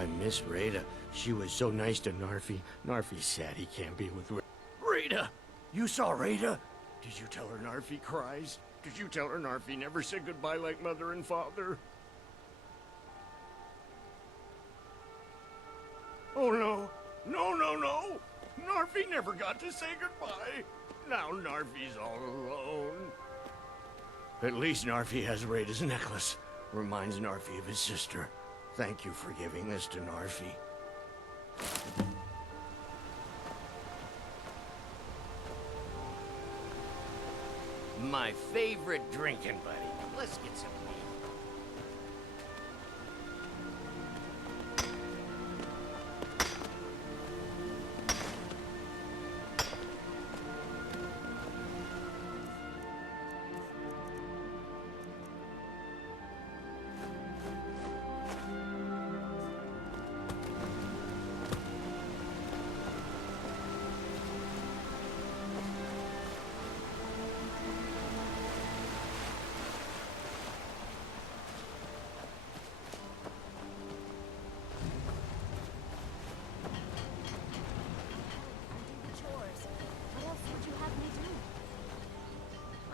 I miss Rada. She was so nice to Narfi. Narfi's sad he can't be with Rada! You saw Rada? Did you tell her Narfi cries? Did you tell her Narfi never said goodbye like mother and father? Oh no! No! Narfi never got to say goodbye! Now Narfi's all alone. At least Narfi has Rada's necklace. Reminds Narfi of his sister. Thank you for giving this to Narfi. My favorite drinking buddy. Let's get some meat.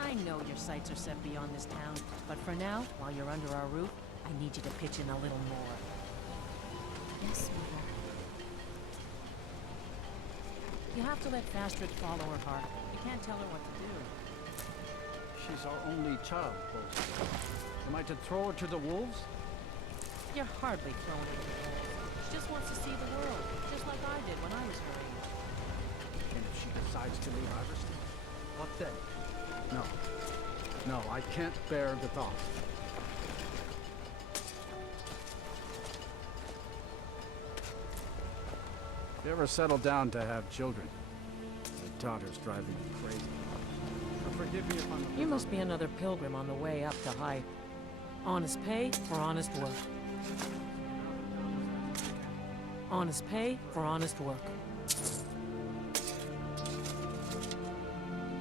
I know your sights are set beyond this town, but for now, while you're under our roof, I need you to pitch in a little more. Yes, Mother. You have to let Fastrid follow her heart. You can't tell her what to do. She's our only child, Corsair. Am I to throw her to the wolves? You're hardly throwing her to the wolves. She just wants to see the world, just like I did when I was her age. And if she decides to leave Iverson, what then? No, I can't bear the thought. If you ever settle down to have children, my daughter's driving me crazy. So forgive me if I'm You must be another pilgrim on the way up to high. Honest pay for honest work. Honest pay for honest work.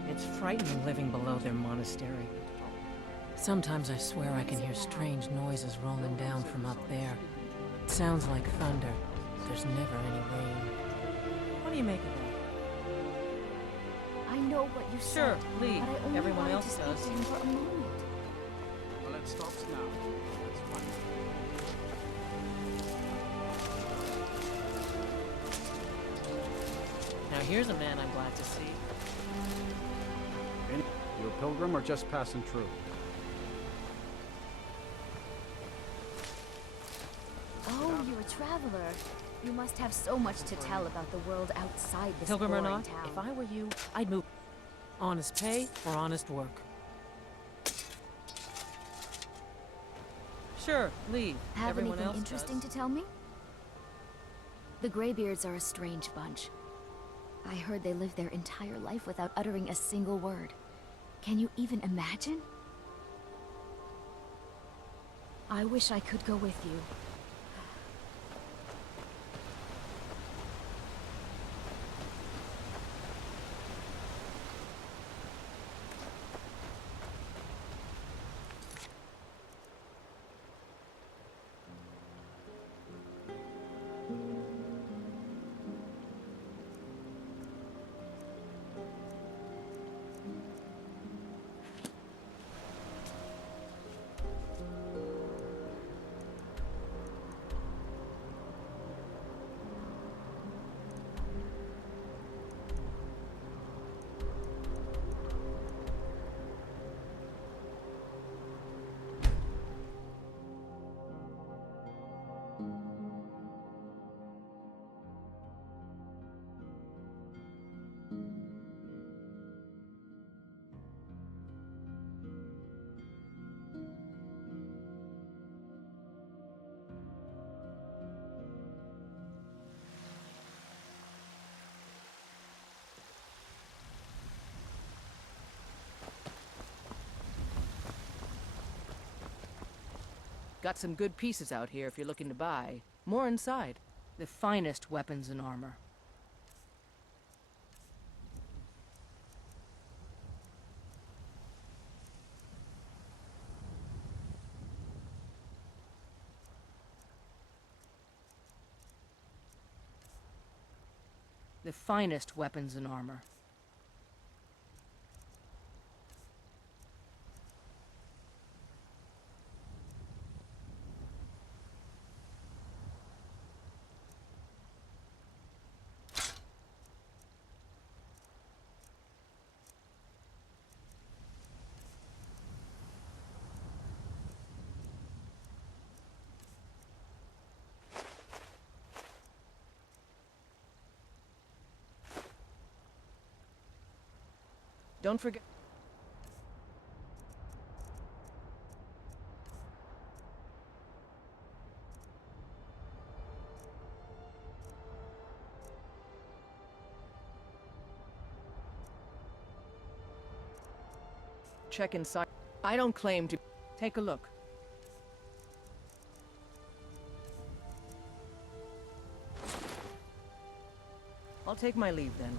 It's frightening living below their monastery. Sometimes I swear I can hear strange noises rolling down from up there. It sounds like thunder. There's never any rain. What do you make of that? I know what you Sure, said, leave. but I only Everyone wanted else to speak does. to him for a moment. Well, it stops now. That's fine. Now here's a man I'm glad to see. You a pilgrim or just passing through? Oh, you're a traveler. You must have so much to tell about the world outside this Pilgrim or boring not, town. if I were you, I'd move. Honest pay for honest work. Sure, leave. Have Everyone anything else interesting does. to tell me? The Greybeards are a strange bunch. I heard they lived their entire life without uttering a single word. Can you even imagine? I wish I could go with you. Got some good pieces out here if you're looking to buy. More inside. The finest weapons and armor. The finest weapons and armor. Don't forget. Check inside. I don't claim to. Take a look. I'll take my leave then.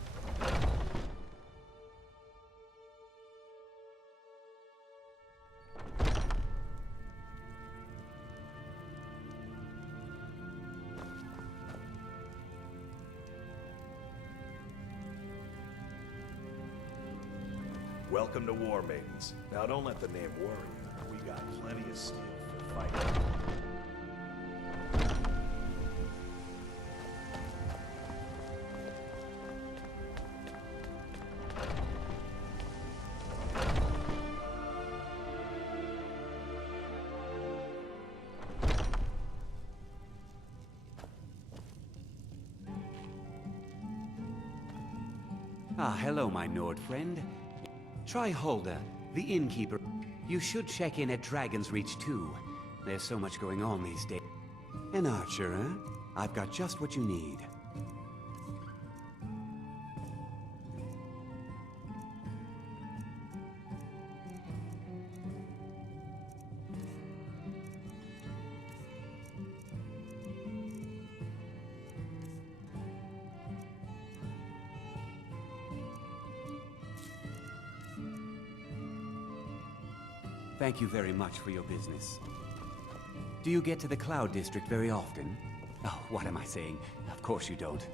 Welcome to War Maidens. Now don't let the name worry you. We got plenty of steel for fighting. Ah, hello, my Nord friend. Try Holder, the innkeeper. You should check in at Dragon's Reach too. There's so much going on these days. An archer, huh? I've got just what you need. Thank you very much for your business. Do you get to the Cloud District very often? Oh, what am I saying? Of course you don't.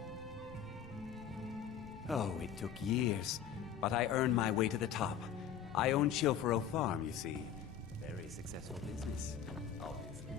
Oh, it took years, but I earned my way to the top. I own Chilfaro Farm, you see. Very successful business, obviously.